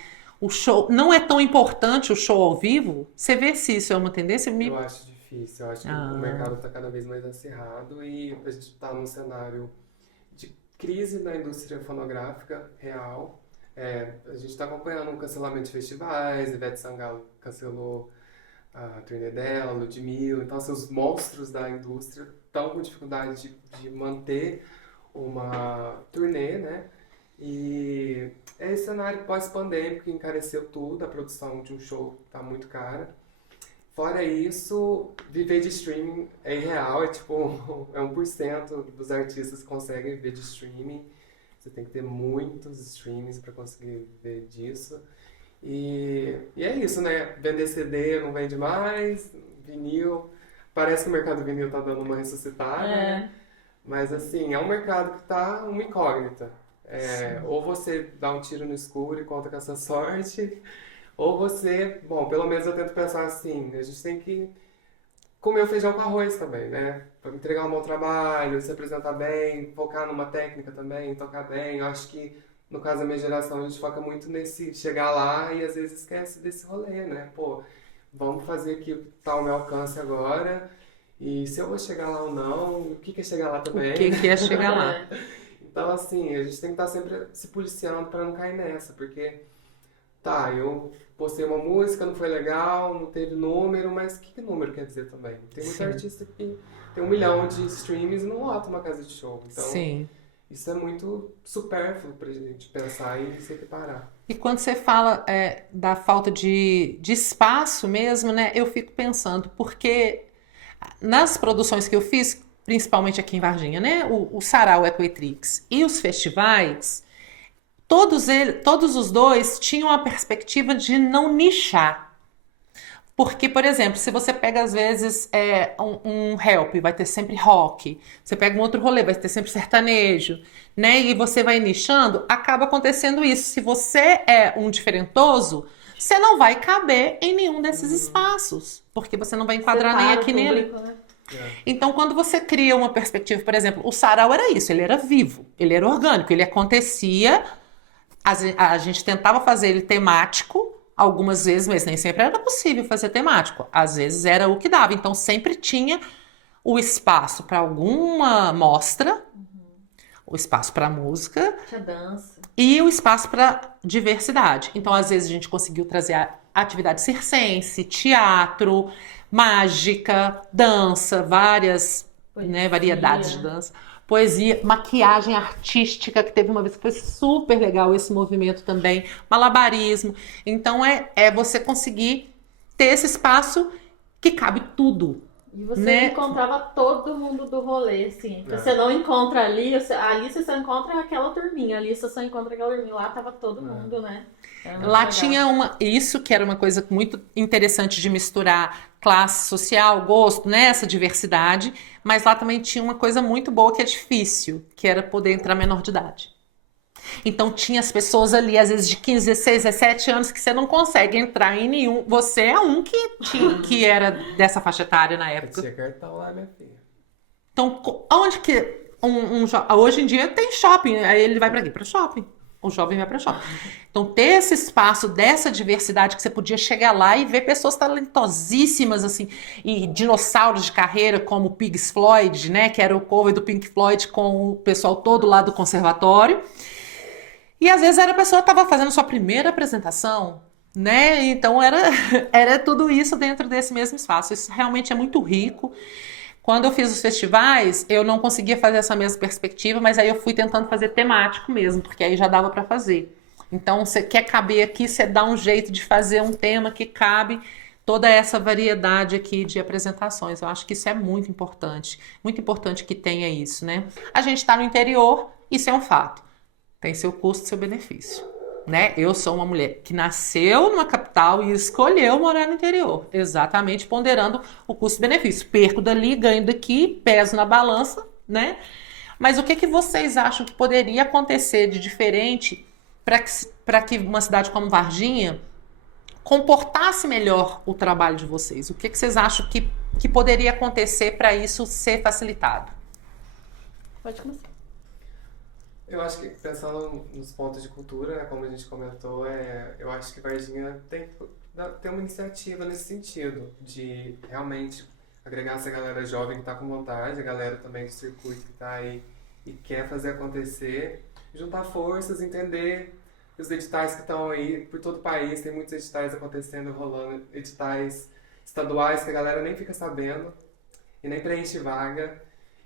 o show não é tão importante o show ao vivo? Você vê se isso é uma tendência? Eu acho difícil, eu acho que o Ah, mercado está cada vez mais acirrado e a gente está num cenário de crise na indústria fonográfica real. A gente está acompanhando um cancelamento de festivais, Ivete Sangalo cancelou a turnê dela, Ludmilla, então assim, os monstros da indústria estão com dificuldade de manter uma turnê, né? E é esse cenário pós-pandêmico que encareceu tudo, a produção de um show está muito cara. Fora isso, viver de streaming é irreal, é tipo, é 1% dos artistas que conseguem viver de streaming. Você tem que ter muitos streamings para conseguir viver disso. E é isso, né? Vender CD não vende mais, vinil. Parece que o mercado vinil tá dando uma ressuscitada, né? Mas assim, é um mercado que tá uma incógnita. Ou você dá um tiro no escuro e conta com essa sorte, ou você, bom, pelo menos eu tento pensar assim, a gente tem que comer o feijão com arroz também, né? Para entregar um bom trabalho, se apresentar bem, focar numa técnica também, tocar bem. Eu acho que no caso da minha geração a gente foca muito nesse chegar lá e às vezes esquece desse rolê, né? Pô, vamos fazer aqui o que tá ao meu alcance agora. E se eu vou chegar lá ou não, o que é chegar lá o também, que né? é chegar lá? Então, assim, a gente tem que estar sempre se policiando para não cair nessa, porque tá, eu postei uma música, não foi legal, não teve número, mas o que número quer dizer também? Tem muito Sim, artista que tem 1 milhão de streams e não lota uma casa de show. Então, sim. isso é muito supérfluo pra gente pensar e se equiparar. E quando você fala da falta de espaço mesmo, né? Eu fico pensando, porque nas produções que eu fiz, principalmente aqui em Varginha, né? O Sarau Equatrix e os festivais, todos os dois tinham a perspectiva de não nichar. Porque, por exemplo, se você pega às vezes um help, vai ter sempre rock. Você pega um outro rolê, vai ter sempre sertanejo, né? E você vai nichando, acaba acontecendo isso. Se você é um diferentoso, você não vai caber em nenhum desses espaços, porque você não vai enquadrar nem Separa o aqui nem ali. público, né? Então, quando você cria uma perspectiva, por exemplo, o sarau era isso, ele era vivo, ele era orgânico, ele acontecia, a gente tentava fazer ele temático, algumas vezes, mas nem sempre era possível fazer temático. Às vezes era o que dava. Então, sempre tinha o espaço para alguma mostra, o espaço para música Tinha dança. e o espaço para diversidade. Então, às vezes, a gente conseguiu trazer a atividade circense, teatro, mágica, dança, várias, né, variedades de Poesia. dança. Poesia, maquiagem artística, que teve uma vez que foi super legal esse movimento também, malabarismo. Então é você conseguir ter esse espaço que cabe tudo, E você né? encontrava todo mundo do rolê, assim. Porque você não encontra ali, ali você só encontra aquela turminha, ali você só encontra aquela turminha. Lá tava todo mundo, né? Era muito Lá legal. tinha isso que era uma coisa muito interessante de misturar classe social, gosto, né, essa diversidade, mas lá também tinha uma coisa muito boa que é difícil, que era poder entrar menor de idade. Então tinha as pessoas ali, às vezes de 15, 16, 17 anos, que você não consegue entrar em nenhum. Você é um que era dessa faixa etária na Eu época. tinha cartão lá, minha filha. Então, onde que hoje em dia tem shopping, aí ele vai para quê? Para shopping. O jovem vai para shopping. Então, ter esse espaço dessa diversidade que você podia chegar lá e ver pessoas talentosíssimas, assim, e dinossauros de carreira, como o Pink Floyd, né? Que era o cover do Pink Floyd com o pessoal todo lá do conservatório. E às vezes a pessoa estava fazendo sua primeira apresentação, né? Então era tudo isso dentro desse mesmo espaço. Isso realmente é muito rico. Quando eu fiz os festivais, eu não conseguia fazer essa mesma perspectiva, mas aí eu fui tentando fazer temático mesmo, porque aí já dava para fazer. Então, você quer caber aqui, você dá um jeito de fazer um tema que cabe toda essa variedade aqui de apresentações. Eu acho que isso é muito importante que tenha isso, né? A gente está no interior, isso é um fato. Tem seu custo e seu benefício, né? Eu sou uma mulher que nasceu numa capital e escolheu morar no interior, exatamente ponderando o custo-benefício. Perco dali, ganho daqui, peso na balança, né? Mas o que que vocês acham que poderia acontecer de diferente para que uma cidade como Varginha comportasse melhor o trabalho de vocês? O que que vocês acham que poderia acontecer para isso ser facilitado? Pode começar. Eu acho que pensando nos pontos de cultura, né, como a gente comentou, eu acho que Varginha tem uma iniciativa nesse sentido, de realmente agregar essa galera jovem que está com vontade, a galera também do circuito que está aí e quer fazer acontecer, juntar forças, entender os editais que estão aí por todo o país, tem muitos editais acontecendo, rolando, editais estaduais que a galera nem fica sabendo e nem preenche vaga,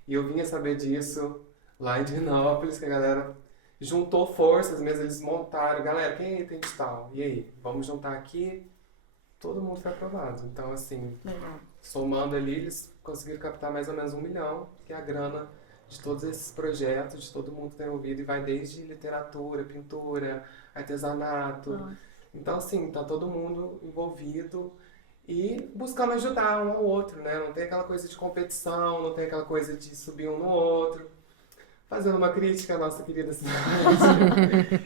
e eu vinha saber disso lá em Divinópolis, que a galera juntou forças mesmo, eles montaram, galera, quem aí tem edital? E aí, vamos juntar aqui, todo mundo foi aprovado. Então, assim, somando ali, eles conseguiram captar mais ou menos 1 milhão, que é a grana de todos esses projetos, de todo mundo que tem ouvido, e vai desde literatura, pintura, artesanato. Então, assim, tá todo mundo envolvido e buscando ajudar um ao outro, né? Não tem aquela coisa de competição, não tem aquela coisa de subir um no outro. Fazendo uma crítica à nossa querida cidade.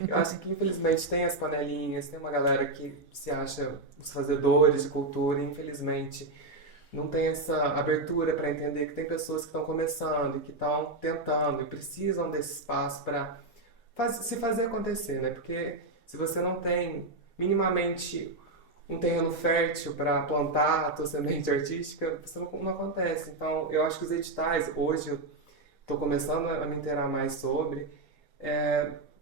Eu acho que, infelizmente, tem as panelinhas, tem uma galera que se acha os fazedores de cultura e, infelizmente, não tem essa abertura para entender que tem pessoas que estão começando e que estão tentando e precisam desse espaço para se fazer acontecer, né? Porque se você não tem minimamente um terreno fértil para plantar a tua semente artística, você não acontece. Então, eu acho que os editais, hoje, eu estou começando a me inteirar mais sobre,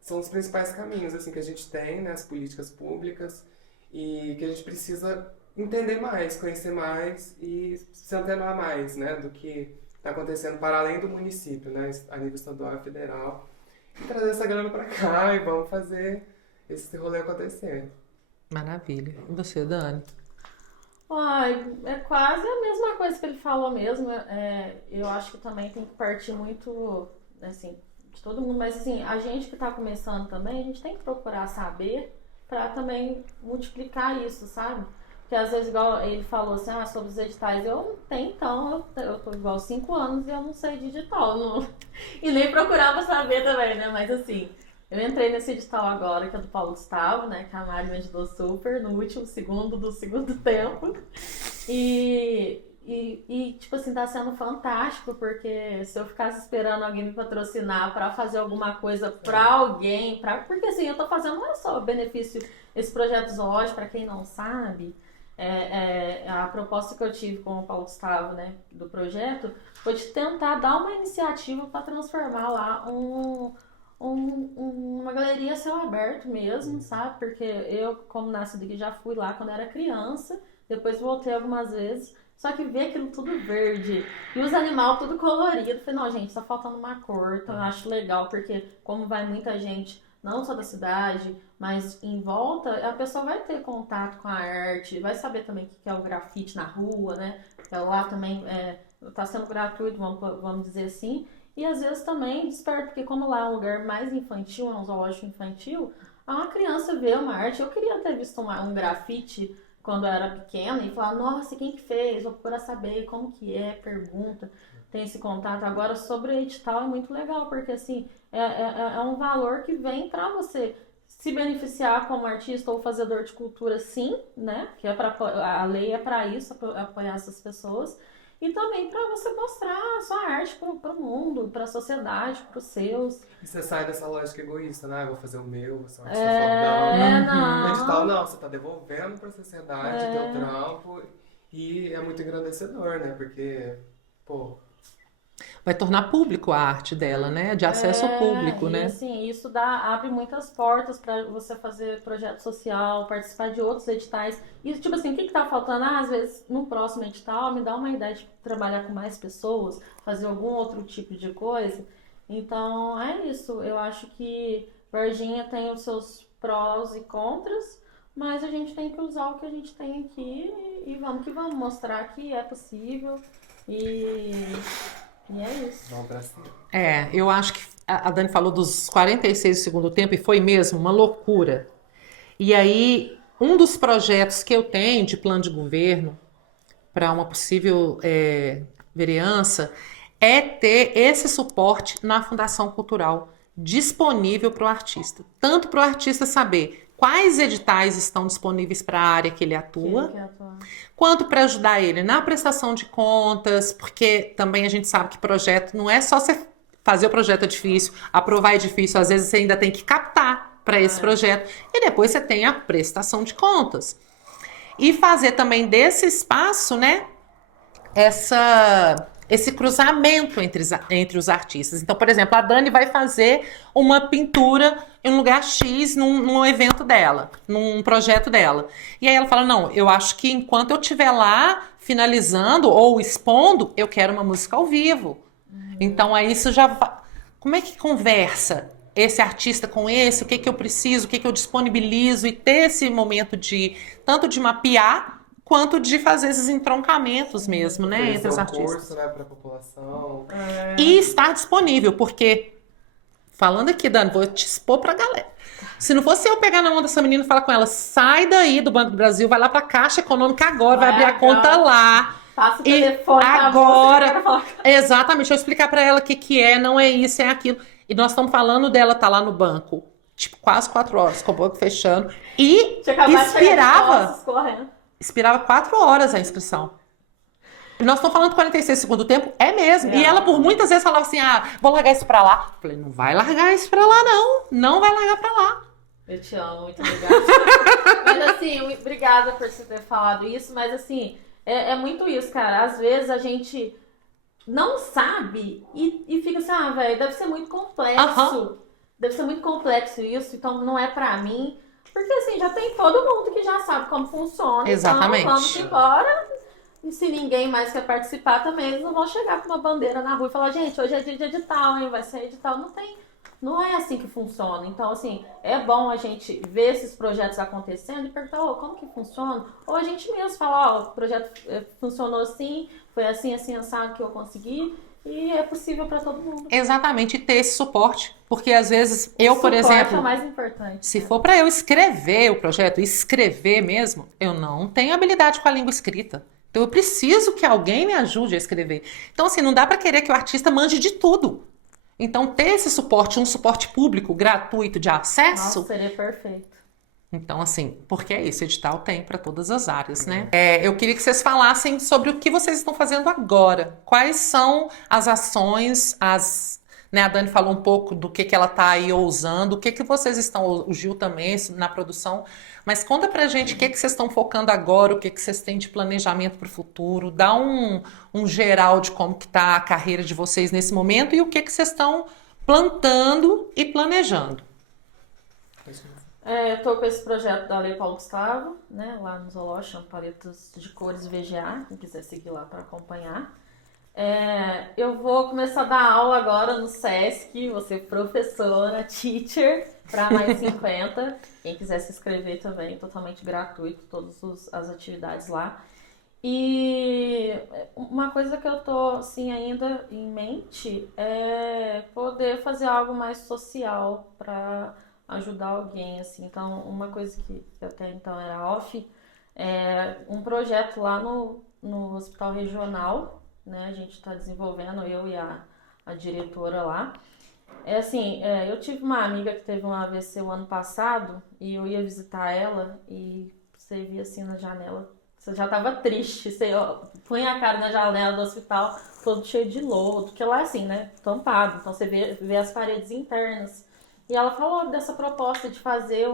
são os principais caminhos assim, que a gente tem, né, as políticas públicas, e que a gente precisa entender mais, conhecer mais e se antenar mais, né, do que está acontecendo para além do município, né, a nível estadual e federal, e trazer essa grana para cá e vamos fazer esse rolê acontecer. Maravilha. E você, Dani? Ai, é quase a mesma coisa que ele falou mesmo. Eu acho que também tem que partir muito, assim, de todo mundo. Mas, assim, a gente que tá começando também, a gente tem que procurar saber pra também multiplicar isso, sabe? Porque às vezes, igual ele falou assim, sobre os editais, eu não tenho, então, eu tô igual 5 anos e eu não sei de edital. Não... E nem procurava saber também, né? Mas, assim... Eu entrei nesse edital agora, que é do Paulo Gustavo, né? Que a Mari me ajudou super no último segundo do segundo tempo. Tipo assim, tá sendo fantástico, porque se eu ficasse esperando alguém me patrocinar pra fazer alguma coisa pra alguém, porque assim, eu tô fazendo não é só benefício, esse projeto zoológico, pra quem não sabe, a proposta que eu tive com o Paulo Gustavo, né, do projeto, foi de tentar dar uma iniciativa pra transformar lá uma galeria a céu aberto mesmo, sabe? Porque eu, como nasci daqui, já fui lá quando era criança, depois voltei algumas vezes, só que ver aquilo tudo verde e os animais tudo colorido, falei, não, gente, tá faltando uma cor, então eu acho legal, porque como vai muita gente, não só da cidade, mas em volta, a pessoa vai ter contato com a arte, vai saber também o que é o grafite na rua, né? Lá também tá sendo gratuito, vamos dizer assim. E às vezes também desperta, porque como lá é um lugar mais infantil, é um zoológico infantil, uma criança vê uma arte. Eu queria ter visto um grafite quando eu era pequena e falar, nossa, quem que fez? Vou procurar saber como que é, pergunta, tem esse contato. Agora, sobre o edital é muito legal, porque assim, é um valor que vem para você se beneficiar como artista ou fazedor de cultura, sim, né? Que a lei é para isso, apoiar essas pessoas. E também para você mostrar a sua arte para o mundo, para a sociedade, para os seus. E você sai dessa lógica egoísta, né? Vou fazer o meu, vou ser um artista fodão. Não. No edital, não, você tá devolvendo para a sociedade teu trampo e é muito engrandecedor, né? Porque, pô, Vai tornar público a arte dela, né? De acesso público, E né? assim, isso abre muitas portas para você fazer projeto social, participar de outros editais. E tipo assim, o que tá faltando? Às vezes, no próximo edital, me dá uma ideia de trabalhar com mais pessoas, fazer algum outro tipo de coisa. Então, é isso. Eu acho que Varginha tem os seus prós e contras, mas a gente tem que usar o que a gente tem aqui e vamos que vamos mostrar que é possível. E, e é isso. Vamos pra cima. Eu acho que a Dani falou dos 46 do segundo tempo e foi mesmo uma loucura. E aí, um dos projetos que eu tenho de plano de governo para uma possível vereança é ter esse suporte na Fundação Cultural disponível para o artista. Tanto para o artista saber quais editais estão disponíveis para a área que ele atua, quanto para ajudar ele na prestação de contas, porque também a gente sabe que projeto não é só você fazer o projeto é difícil, aprovar é difícil, às vezes você ainda tem que captar para esse projeto e depois você tem a prestação de contas. E fazer também desse espaço, né, esse cruzamento entre os artistas. Então, por exemplo, a Dani vai fazer uma pintura em um lugar X num evento dela, num projeto dela. E aí ela fala, não, eu acho que enquanto eu estiver lá finalizando ou expondo, eu quero uma música ao vivo. Então, aí isso já... Como é que conversa esse artista com esse? O que que eu preciso? O que que eu disponibilizo? E ter esse momento tanto de mapear quanto de fazer esses entroncamentos mesmo, né, entre os artistas. Curso, né, para a população. E estar disponível, porque, falando aqui, Dani, vou te expor pra galera. Se não fosse eu pegar na mão dessa menina e falar com ela, sai daí do Banco do Brasil, vai lá pra Caixa Econômica agora, vai abrir a conta lá. Passa o telefone agora, exatamente, eu explicar pra ela o que é, não é isso, é aquilo. E nós estamos falando dela tá lá no banco, tipo, quase 4 horas, com o banco fechando. E expirava 4 horas a inscrição. Nós estamos falando 46 segundo tempo, é mesmo. E ela, por muitas vezes, falava assim, vou largar isso pra lá. Eu falei, não vai largar isso pra lá, não. Não vai largar pra lá. Eu te amo, muito obrigada. Mas assim, obrigada por você ter falado isso, mas assim, é muito isso, cara. Às vezes a gente não sabe e fica assim, velho, deve ser muito complexo. Deve ser muito complexo isso, então não é pra mim. Porque assim, já tem todo mundo que já sabe como funciona. Exatamente. Então vamos embora. E se ninguém mais quer participar também, eles não vão chegar com uma bandeira na rua e falar, gente, hoje é dia de edital, hein? Vai ser edital. Não é assim que funciona. Então, assim, é bom a gente ver esses projetos acontecendo e perguntar, como que funciona? Ou a gente mesmo falar, o projeto funcionou assim, foi assim, assim, assado que eu consegui. E é possível para todo mundo. Exatamente, e ter esse suporte. Porque às vezes eu, por exemplo... Suporte é o mais importante. Se for para eu escrever o projeto, escrever mesmo, eu não tenho habilidade com a língua escrita. Então eu preciso que alguém me ajude a escrever. Então assim, não dá para querer que o artista mande de tudo. Então ter esse suporte, um suporte público, gratuito, de acesso... Nossa, seria perfeito. Então, assim, porque é isso, edital tem para todas as áreas, né? Eu queria que vocês falassem sobre o que vocês estão fazendo agora. Quais são as ações, né, a Dani falou um pouco do que ela tá aí ousando, o que vocês estão, o Gil também, na produção, mas conta pra gente o que vocês estão focando agora, o que vocês têm de planejamento para o futuro, dá um geral de como que tá a carreira de vocês nesse momento e o que vocês estão plantando e planejando. Eu tô com esse projeto da Lei Paulo Gustavo, né, lá no Zoológico, Paletas de Cores VGA, quem quiser seguir lá para acompanhar. Eu vou começar a dar aula agora no SESC, vou ser professora, teacher, para mais 50. Quem quiser se inscrever também, totalmente gratuito, todas as atividades lá. E uma coisa que eu tô assim, ainda em mente é poder fazer algo mais social para ajudar alguém, assim. Então, uma coisa que até então era off, um projeto lá no Hospital Regional, né? A gente está desenvolvendo, eu e a diretora lá. Eu tive uma amiga que teve um AVC o ano passado e eu ia visitar ela e você via assim na janela, você já tava triste, você põe a cara na janela do hospital todo cheio de lodo, porque lá é assim, né? Tampado, então você vê as paredes internas. E ela falou dessa proposta de fazer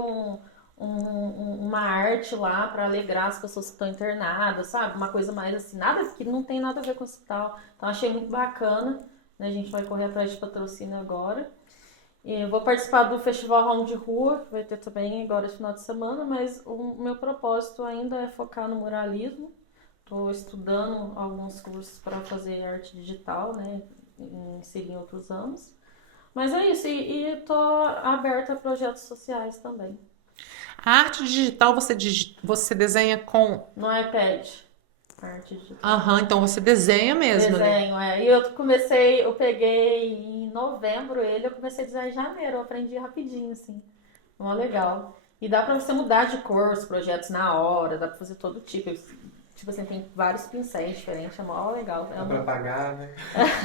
uma arte lá para alegrar as pessoas que estão internadas, sabe? Uma coisa mais assim, nada que não tem nada a ver com o hospital. Então achei muito bacana, né? A gente vai correr atrás de patrocínio agora. E eu vou participar do Festival Home de Rua, que vai ter também agora esse final de semana, mas o meu propósito ainda é focar no muralismo. Estou estudando alguns cursos para fazer arte digital, né? Inserir em outros anos. Mas é isso, e tô aberta a projetos sociais também. A arte digital você desenha com. No iPad, arte digital. Aham, então você desenha mesmo, né? Desenho, é. E eu peguei em novembro ele, eu comecei a desenhar em janeiro, eu aprendi rapidinho, assim. Mó legal. E dá pra você mudar de cor os projetos na hora, dá pra fazer todo tipo. Tipo assim, tem vários pincéis diferentes, é mó legal. Dá pra pagar, né?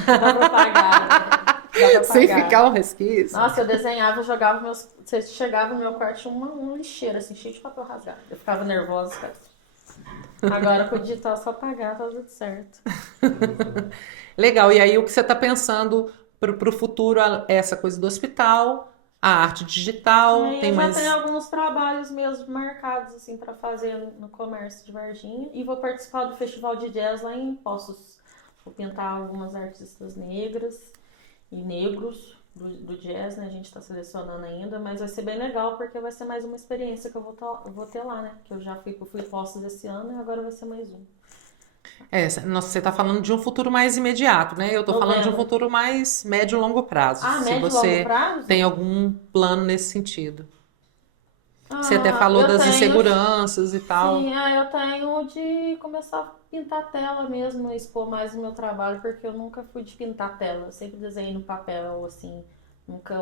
Dá pra pagar, né? Dá pra Sem pagar. ficar um resquício. Nossa, eu desenhava, eu jogava meus. Você chegava no meu quarto, tinha uma lixeira, assim, cheio de papel rasgado. Eu ficava nervosa, cara. Agora com o digital é só pagar, tá tudo certo. Legal. E aí o que você está pensando pro futuro, essa coisa do hospital, a arte digital, E tem eu já mais. tenho alguns trabalhos mesmo marcados, assim, pra fazer no comércio de Varginha. E vou participar do festival de jazz lá em Poços. Vou pintar algumas artistas negras e negros do jazz, né? A gente tá selecionando ainda, mas vai ser bem legal porque vai ser mais uma experiência que eu vou ter lá, né? Que eu fui Poços esse ano e agora vai ser mais um. Nossa, você está falando de um futuro mais imediato, né? Eu estou falando de um Novembro. futuro mais médio e longo prazo. Ah, Se médio e longo você prazo? tem algum plano nesse sentido. Você até Ah, falou eu das tenho. inseguranças e tal. Sim, eu tenho de começar a pintar tela mesmo, expor mais o meu trabalho, porque eu nunca fui de pintar tela. Eu sempre desenhei no papel, assim, nunca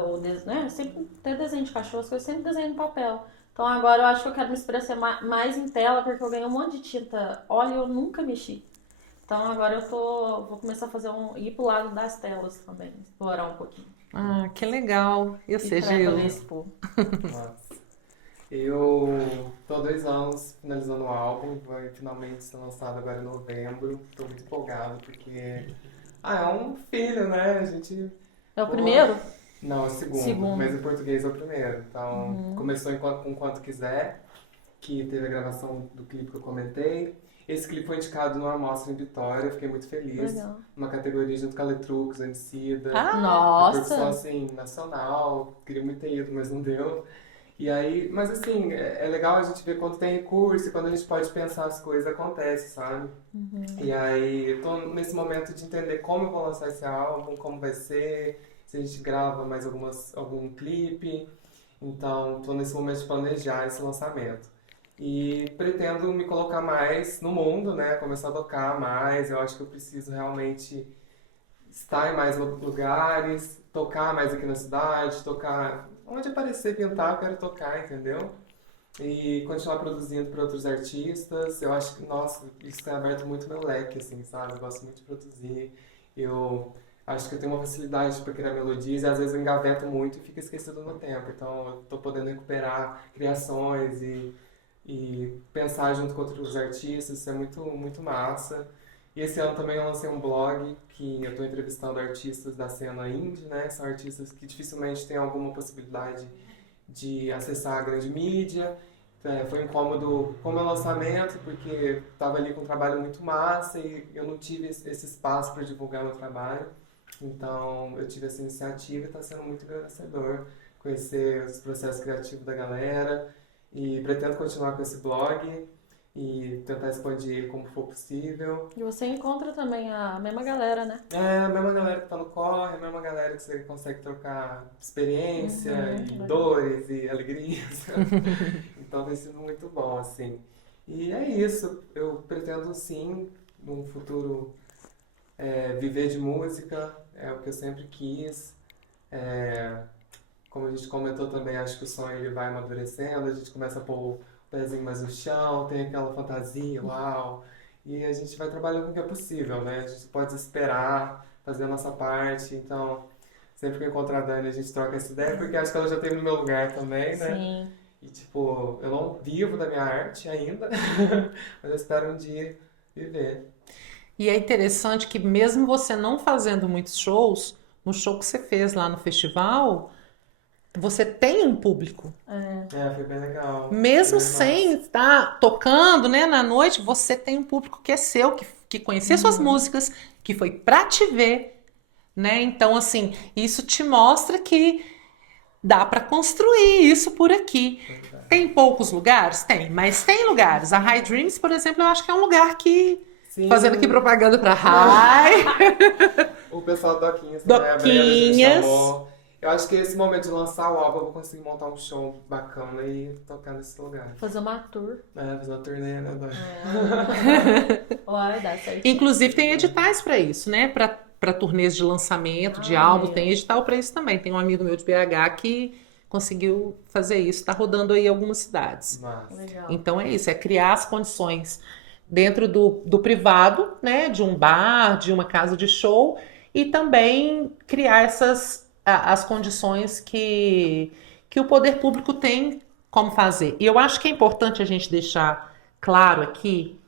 né? Sempre até desenho de cachorro, as coisas eu sempre desenho no papel. Então agora eu acho que eu quero me expressar mais em tela, porque eu ganhei um monte de tinta óleo e eu nunca mexi. Então agora vou começar a ir pro lado das telas também, explorar um pouquinho. Ah, que legal. E E você, pra poder Gil? expor. Nossa. Eu tô há 2 anos finalizando o álbum, vai finalmente ser lançado agora em novembro. Tô muito empolgado porque. Ah, é um filho, né? A gente. É o Pô, primeiro? não, é o segundo, Segundo. mas em português é o primeiro. Então, começou com Quanto Quiser, que teve a gravação do clipe que eu comentei. Esse clipe foi indicado numa amostra em Vitória, eu fiquei muito feliz. Legal. Uma categoria junto com a Letrux, Emicida. Ah, Repercussão, Nossa! assim, nacional. Queria muito ter ido, mas não deu. E aí, mas assim, é legal a gente ver quando tem recurso e quando a gente pode pensar as coisas, acontece, sabe? E aí, eu tô nesse momento de entender como eu vou lançar esse álbum, como vai ser, se a gente grava mais algum clipe. Então, tô nesse momento de planejar esse lançamento. E pretendo me colocar mais no mundo, né? Começar a tocar mais. Eu acho que eu preciso realmente estar em mais lugares, tocar mais aqui na cidade, tocar onde aparecer, pintar, eu quero tocar, entendeu? E continuar produzindo para outros artistas. Eu acho que, nossa, isso tem aberto muito meu leque, assim, sabe? Eu gosto muito de produzir. Eu acho que eu tenho uma facilidade para criar melodias e às vezes eu engaveto muito e fica esquecido no tempo. Então eu tô podendo recuperar criações e pensar junto com outros artistas, isso é muito, muito massa. E esse ano também eu lancei um blog que eu estou entrevistando artistas da cena indie, né? São artistas que dificilmente têm alguma possibilidade de acessar a grande mídia. Foi um incômodo com o meu lançamento, porque estava ali com um trabalho muito massa e eu não tive esse espaço para divulgar meu trabalho. Então eu tive essa iniciativa e está sendo muito engrandecedor conhecer os processos criativos da galera. E pretendo continuar com esse blog e tentar expandir ele como for possível. E você encontra também a mesma galera, né? É a mesma galera que tá no corre, a mesma galera que você consegue trocar experiência e Legal. dores e alegrias. Então tem sido muito bom, assim. E é isso, eu pretendo sim, num futuro, viver de música, é o que eu sempre quis. É, como a gente comentou também, acho que o sonho ele vai amadurecendo, a gente começa a pôr o pezinho mais no chão, tem aquela fantasia, uau! E a gente vai trabalhando com o que é possível, né? A gente pode esperar, fazer a nossa parte, então sempre que eu encontro a Dani a gente troca essa ideia, porque acho que ela já esteve no meu lugar também, né? Sim. E tipo, eu não vivo da minha arte ainda, mas eu espero um dia viver. e é interessante que mesmo você não fazendo muitos shows, no show que você fez lá no festival, você tem um público. Foi bem legal. Mesmo Foi bem sem massa. estar tocando, né, na noite, você tem um público que é seu, que conhecia suas músicas, que foi pra te ver, né? Então, assim, isso te mostra que dá pra construir isso por aqui. Verdade. Tem poucos lugares? Tem, mas tem lugares. A High Dreams, por exemplo, eu acho que é um lugar que, Sim, fazendo aqui propaganda pra High, o pessoal do Doquinhas também, a Brenda, a gente Doquinhas. chamou. Eu acho que esse momento de lançar o álbum eu vou conseguir montar um show bacana e tocar nesse lugar. Fazer uma tour. Fazer uma turnê, né, Dói? Vai dar certinho. Inclusive tem editais pra isso, né? Pra turnês de lançamento, de álbum, tem edital pra isso também. Tem um amigo meu de BH que conseguiu fazer isso, tá rodando aí em algumas cidades. Massa. Legal. Então é isso, é criar as condições dentro do privado, né? De um bar, de uma casa de show, e também criar as condições que o poder público tem como fazer. E eu acho que é importante a gente deixar claro aqui.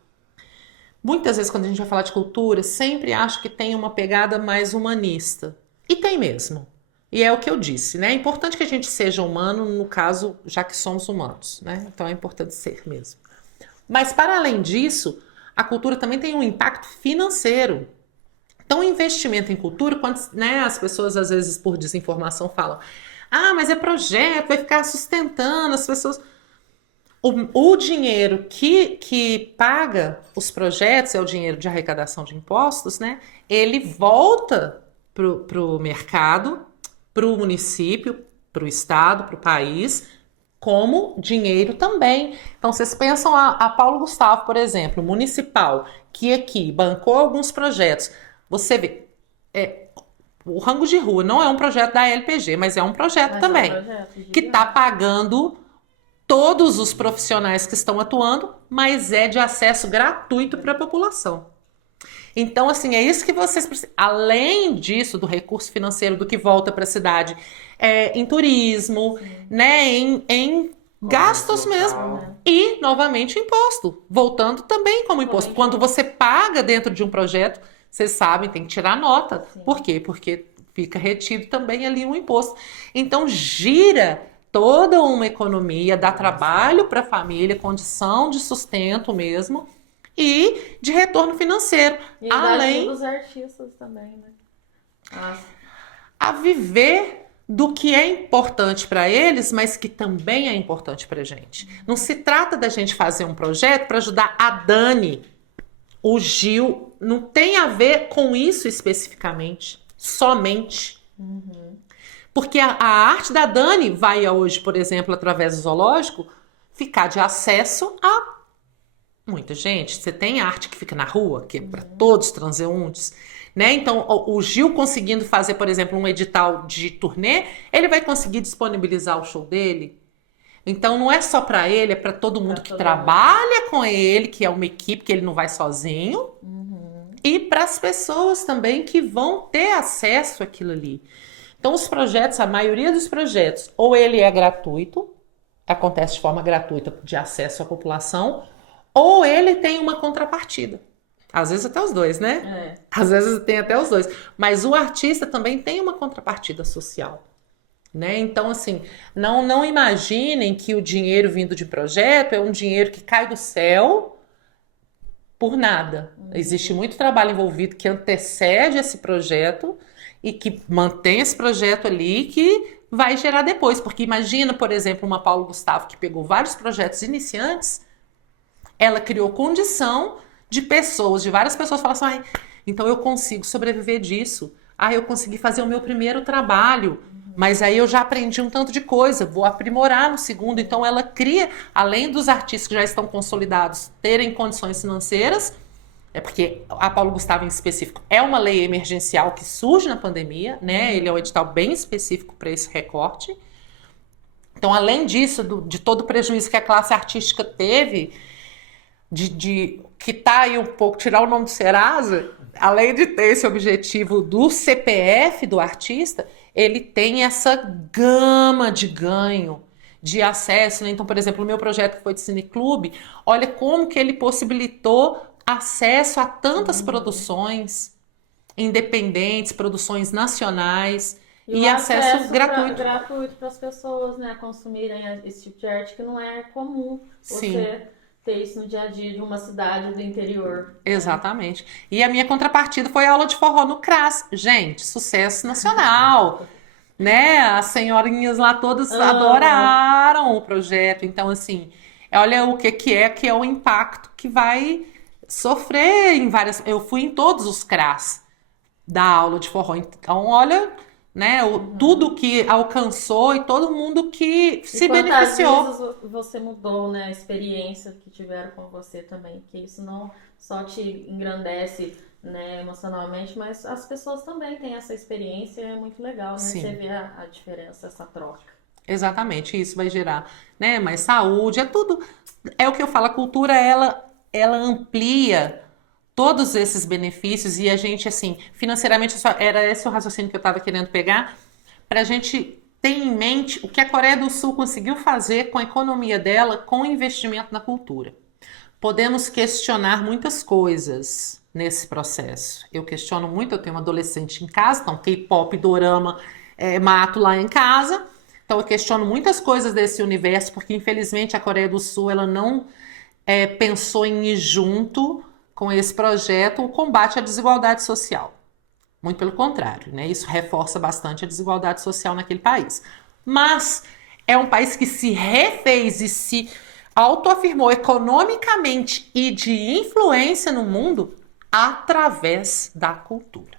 Muitas vezes, quando a gente vai falar de cultura, sempre acho que tem uma pegada mais humanista. E tem mesmo. E é o que eu disse, né? É importante que a gente seja humano, no caso, já que somos humanos, né? Então é importante ser mesmo. Mas, para além disso, a cultura também tem um impacto financeiro. Então, o investimento em cultura, quando, né, as pessoas, às vezes, por desinformação, falam: mas é projeto, vai ficar sustentando as pessoas. O dinheiro que paga os projetos, é o dinheiro de arrecadação de impostos, né? Ele volta para o mercado, para o município, para o estado, para o país, como dinheiro também. Então, vocês pensam a Paulo Gustavo, por exemplo, municipal, que aqui bancou alguns projetos. Você vê, o Rango de Rua não é um projeto da LPG, mas é um projeto também, que está pagando todos os profissionais que estão atuando, mas é de acesso gratuito para a população. Então, assim, é isso que vocês precisam. Além disso, do recurso financeiro, do que volta para a cidade, em turismo, né, em gastos mesmo. E, novamente, o imposto. Voltando também como imposto. Quando você paga dentro de um projeto, vocês sabem, tem que tirar nota. Sim. Por quê? Porque fica retido também ali um imposto. Então, gira toda uma economia, dá trabalho para a família, condição de sustento mesmo e de retorno financeiro. E além dos artistas também, né? A viver do que é importante para eles, mas que também é importante para a gente. Não se trata da gente fazer um projeto para ajudar a Dani, o Gil, não tem a ver com isso especificamente, somente. Porque a arte da Dani vai hoje, por exemplo, através do zoológico, ficar de acesso a muita gente. Você tem arte que fica na rua, que é para todos os transeuntes, né? Então, o Gil conseguindo fazer, por exemplo, um edital de turnê, ele vai conseguir disponibilizar o show dele. Então, não é só para ele, é para todo mundo que trabalha com ele, que é uma equipe, que ele não vai sozinho. E para as pessoas também que vão ter acesso àquilo ali. Então, os projetos, a maioria dos projetos, ou ele é gratuito, acontece de forma gratuita de acesso à população, ou ele tem uma contrapartida. Às vezes até os dois, né? Às vezes tem até os dois. Mas o artista também tem uma contrapartida social, né? Então, assim, não imaginem que o dinheiro vindo de projeto é um dinheiro que cai do céu por nada. Existe muito trabalho envolvido que antecede esse projeto e que mantém esse projeto ali, que vai gerar depois. Porque imagina, por exemplo, uma Paulo Gustavo que pegou vários projetos iniciantes, ela criou condição de várias pessoas falarem assim: então eu consigo sobreviver disso. Eu consegui fazer o meu primeiro trabalho, mas aí eu já aprendi um tanto de coisa, vou aprimorar no segundo. Então ela cria, além dos artistas que já estão consolidados terem condições financeiras, porque a Paulo Gustavo em específico é uma lei emergencial que surge na pandemia, né? Ele é um edital bem específico para esse recorte. Então, além disso, de todo o prejuízo que a classe artística teve, de quitar aí um pouco, tirar o nome do Serasa, além de ter esse objetivo do CPF do artista, ele tem essa gama de ganho, de acesso, né? Então, por exemplo, o meu projeto que foi de cineclube, olha como que ele possibilitou acesso a tantas produções independentes, produções nacionais. E e o acesso gratuito. gratuito para as pessoas, né, consumirem esse tipo de arte que não é comum Sim. você ter isso no dia a dia de uma cidade do interior. Exatamente. E a minha contrapartida foi a aula de forró no CRAS. Gente, sucesso nacional, né? As senhorinhas lá todas adoraram o projeto. Então, assim, olha o que é o impacto que vai sofrer em várias. Eu fui em todos os CRAS da aula de forró. Então, olha, né, tudo que alcançou e todo mundo que E se quantas beneficiou. vezes você mudou, né, a experiência que tiveram com você também, que isso não só te engrandece, né, emocionalmente, mas as pessoas também têm essa experiência, é muito legal, né, Sim. você vê a diferença, essa troca. Exatamente, isso vai gerar, né, mais saúde, é tudo. É o que eu falo, a cultura ela amplia todos esses benefícios e a gente, assim, financeiramente, era esse o raciocínio que eu estava querendo pegar, para a gente ter em mente o que a Coreia do Sul conseguiu fazer com a economia dela com o investimento na cultura. Podemos questionar muitas coisas nesse processo. Eu questiono muito, eu tenho uma adolescente em casa, então K-pop, dorama, mato lá em casa. Então eu questiono muitas coisas desse universo, porque infelizmente a Coreia do Sul ela não pensou em ir junto com esse projeto o combate à desigualdade social. Muito pelo contrário, né? Isso reforça bastante a desigualdade social naquele país. Mas é um país que se refez e se autoafirmou economicamente e de influência no mundo através da cultura.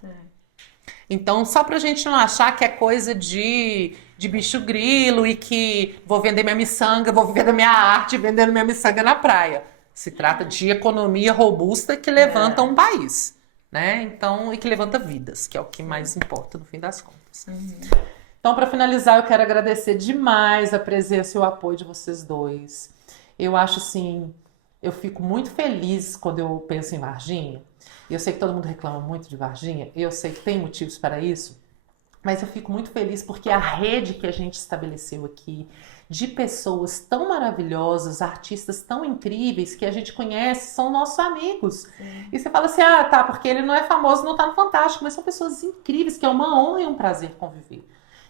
Então, só pra gente não achar que é coisa de bicho grilo e que vou vender minha miçanga, vou viver da minha arte vendendo minha miçanga na praia. Se trata de economia robusta que levanta um país, né? Então, e que levanta vidas, que é o que mais importa no fim das contas. Então, para finalizar, eu quero agradecer demais a presença e o apoio de vocês dois. Eu acho assim, eu fico muito feliz quando eu penso em Varginha. E eu sei que todo mundo reclama muito de Varginha, e eu sei que tem motivos para isso, mas eu fico muito feliz porque a rede que a gente estabeleceu aqui, de pessoas tão maravilhosas, artistas tão incríveis que a gente conhece, são nossos amigos. E você fala assim, ah, tá, porque ele não é famoso, não tá no Fantástico, mas são pessoas incríveis, que é uma honra e um prazer conviver.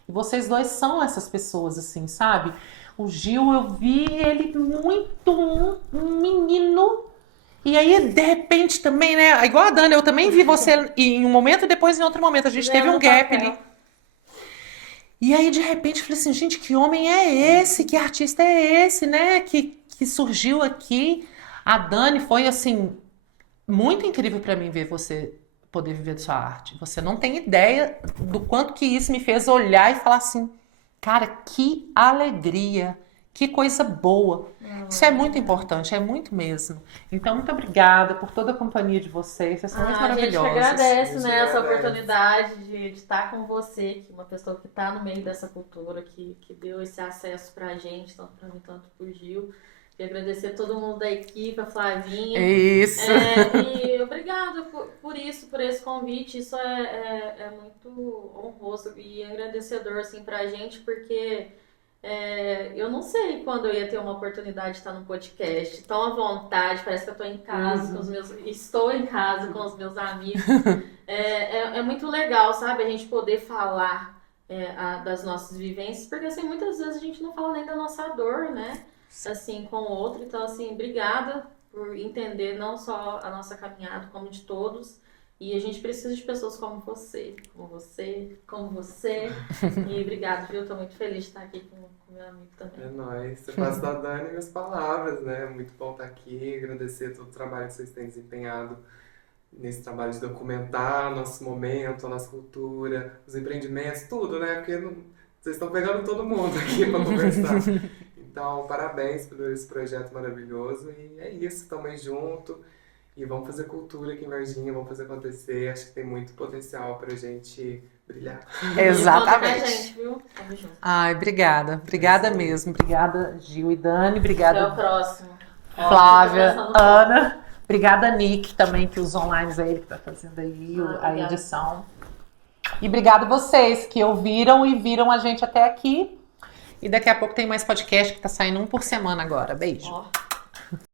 E vocês dois são essas pessoas, assim, sabe? O Gil, eu vi ele muito um menino. E aí, de repente, também, né? Igual a Dani, eu também vi você em um momento e depois em outro momento. A gente teve um gap ali. E aí, de repente, eu falei assim, gente, que homem é esse? Que artista é esse, né? Que surgiu aqui. A Dani foi, assim, muito incrível pra mim ver você poder viver de sua arte. Você não tem ideia do quanto que isso me fez olhar e falar assim, cara, que alegria, que coisa boa. Isso é muito importante, é muito mesmo. Então, muito obrigada por toda a companhia de vocês. Vocês são muito A gente maravilhosos. agradece, né, essa agradece. oportunidade de estar com você, que é uma pessoa que está no meio dessa cultura, que deu esse acesso pra gente, tanto pra mim, tanto pro Gil. E agradecer a todo mundo da equipe, a Flavinha. Isso. E obrigada por isso, por esse convite. Isso é muito honroso e agradecedor, assim, pra gente, porque eu não sei quando eu ia ter uma oportunidade de estar no podcast. Tão à vontade, parece que eu tô em casa com os meus... Estou em casa com os meus amigos. É muito legal, sabe? A gente poder falar das nossas vivências, porque, assim, muitas vezes a gente não fala nem da nossa dor, né? Assim, com o outro. Então, assim, obrigada por entender não só a nossa caminhada, como de todos. E a gente precisa de pessoas como você, como você, como você. E obrigado, viu? Eu tô muito feliz de estar aqui com meu amigo também. É nóis. Você faz da Dani minhas palavras, né? Muito bom estar aqui. Agradecer todo o trabalho que vocês têm desempenhado nesse trabalho de documentar nosso momento, a nossa cultura, os empreendimentos, tudo, né? Porque vocês estão pegando todo mundo aqui para conversar. Então, parabéns por esse projeto maravilhoso. E é isso, tamo aí junto. E vamos fazer cultura aqui em Varginha, vamos fazer acontecer. Acho que tem muito potencial pra gente brilhar. E conta com a Exatamente. gente, viu? Tamo junto. Ai, obrigada. Obrigada mesmo. Obrigada, Gil e Dani. Até Obrigada, o próximo. Flávia, Ó, tô pensando Ana. Obrigada, Nick, também, que os online aí, ele que tá fazendo aí a obrigada. edição. E obrigada a vocês que ouviram e viram a gente até aqui. E daqui a pouco tem mais podcast que tá saindo um por semana agora. Beijo. Ó.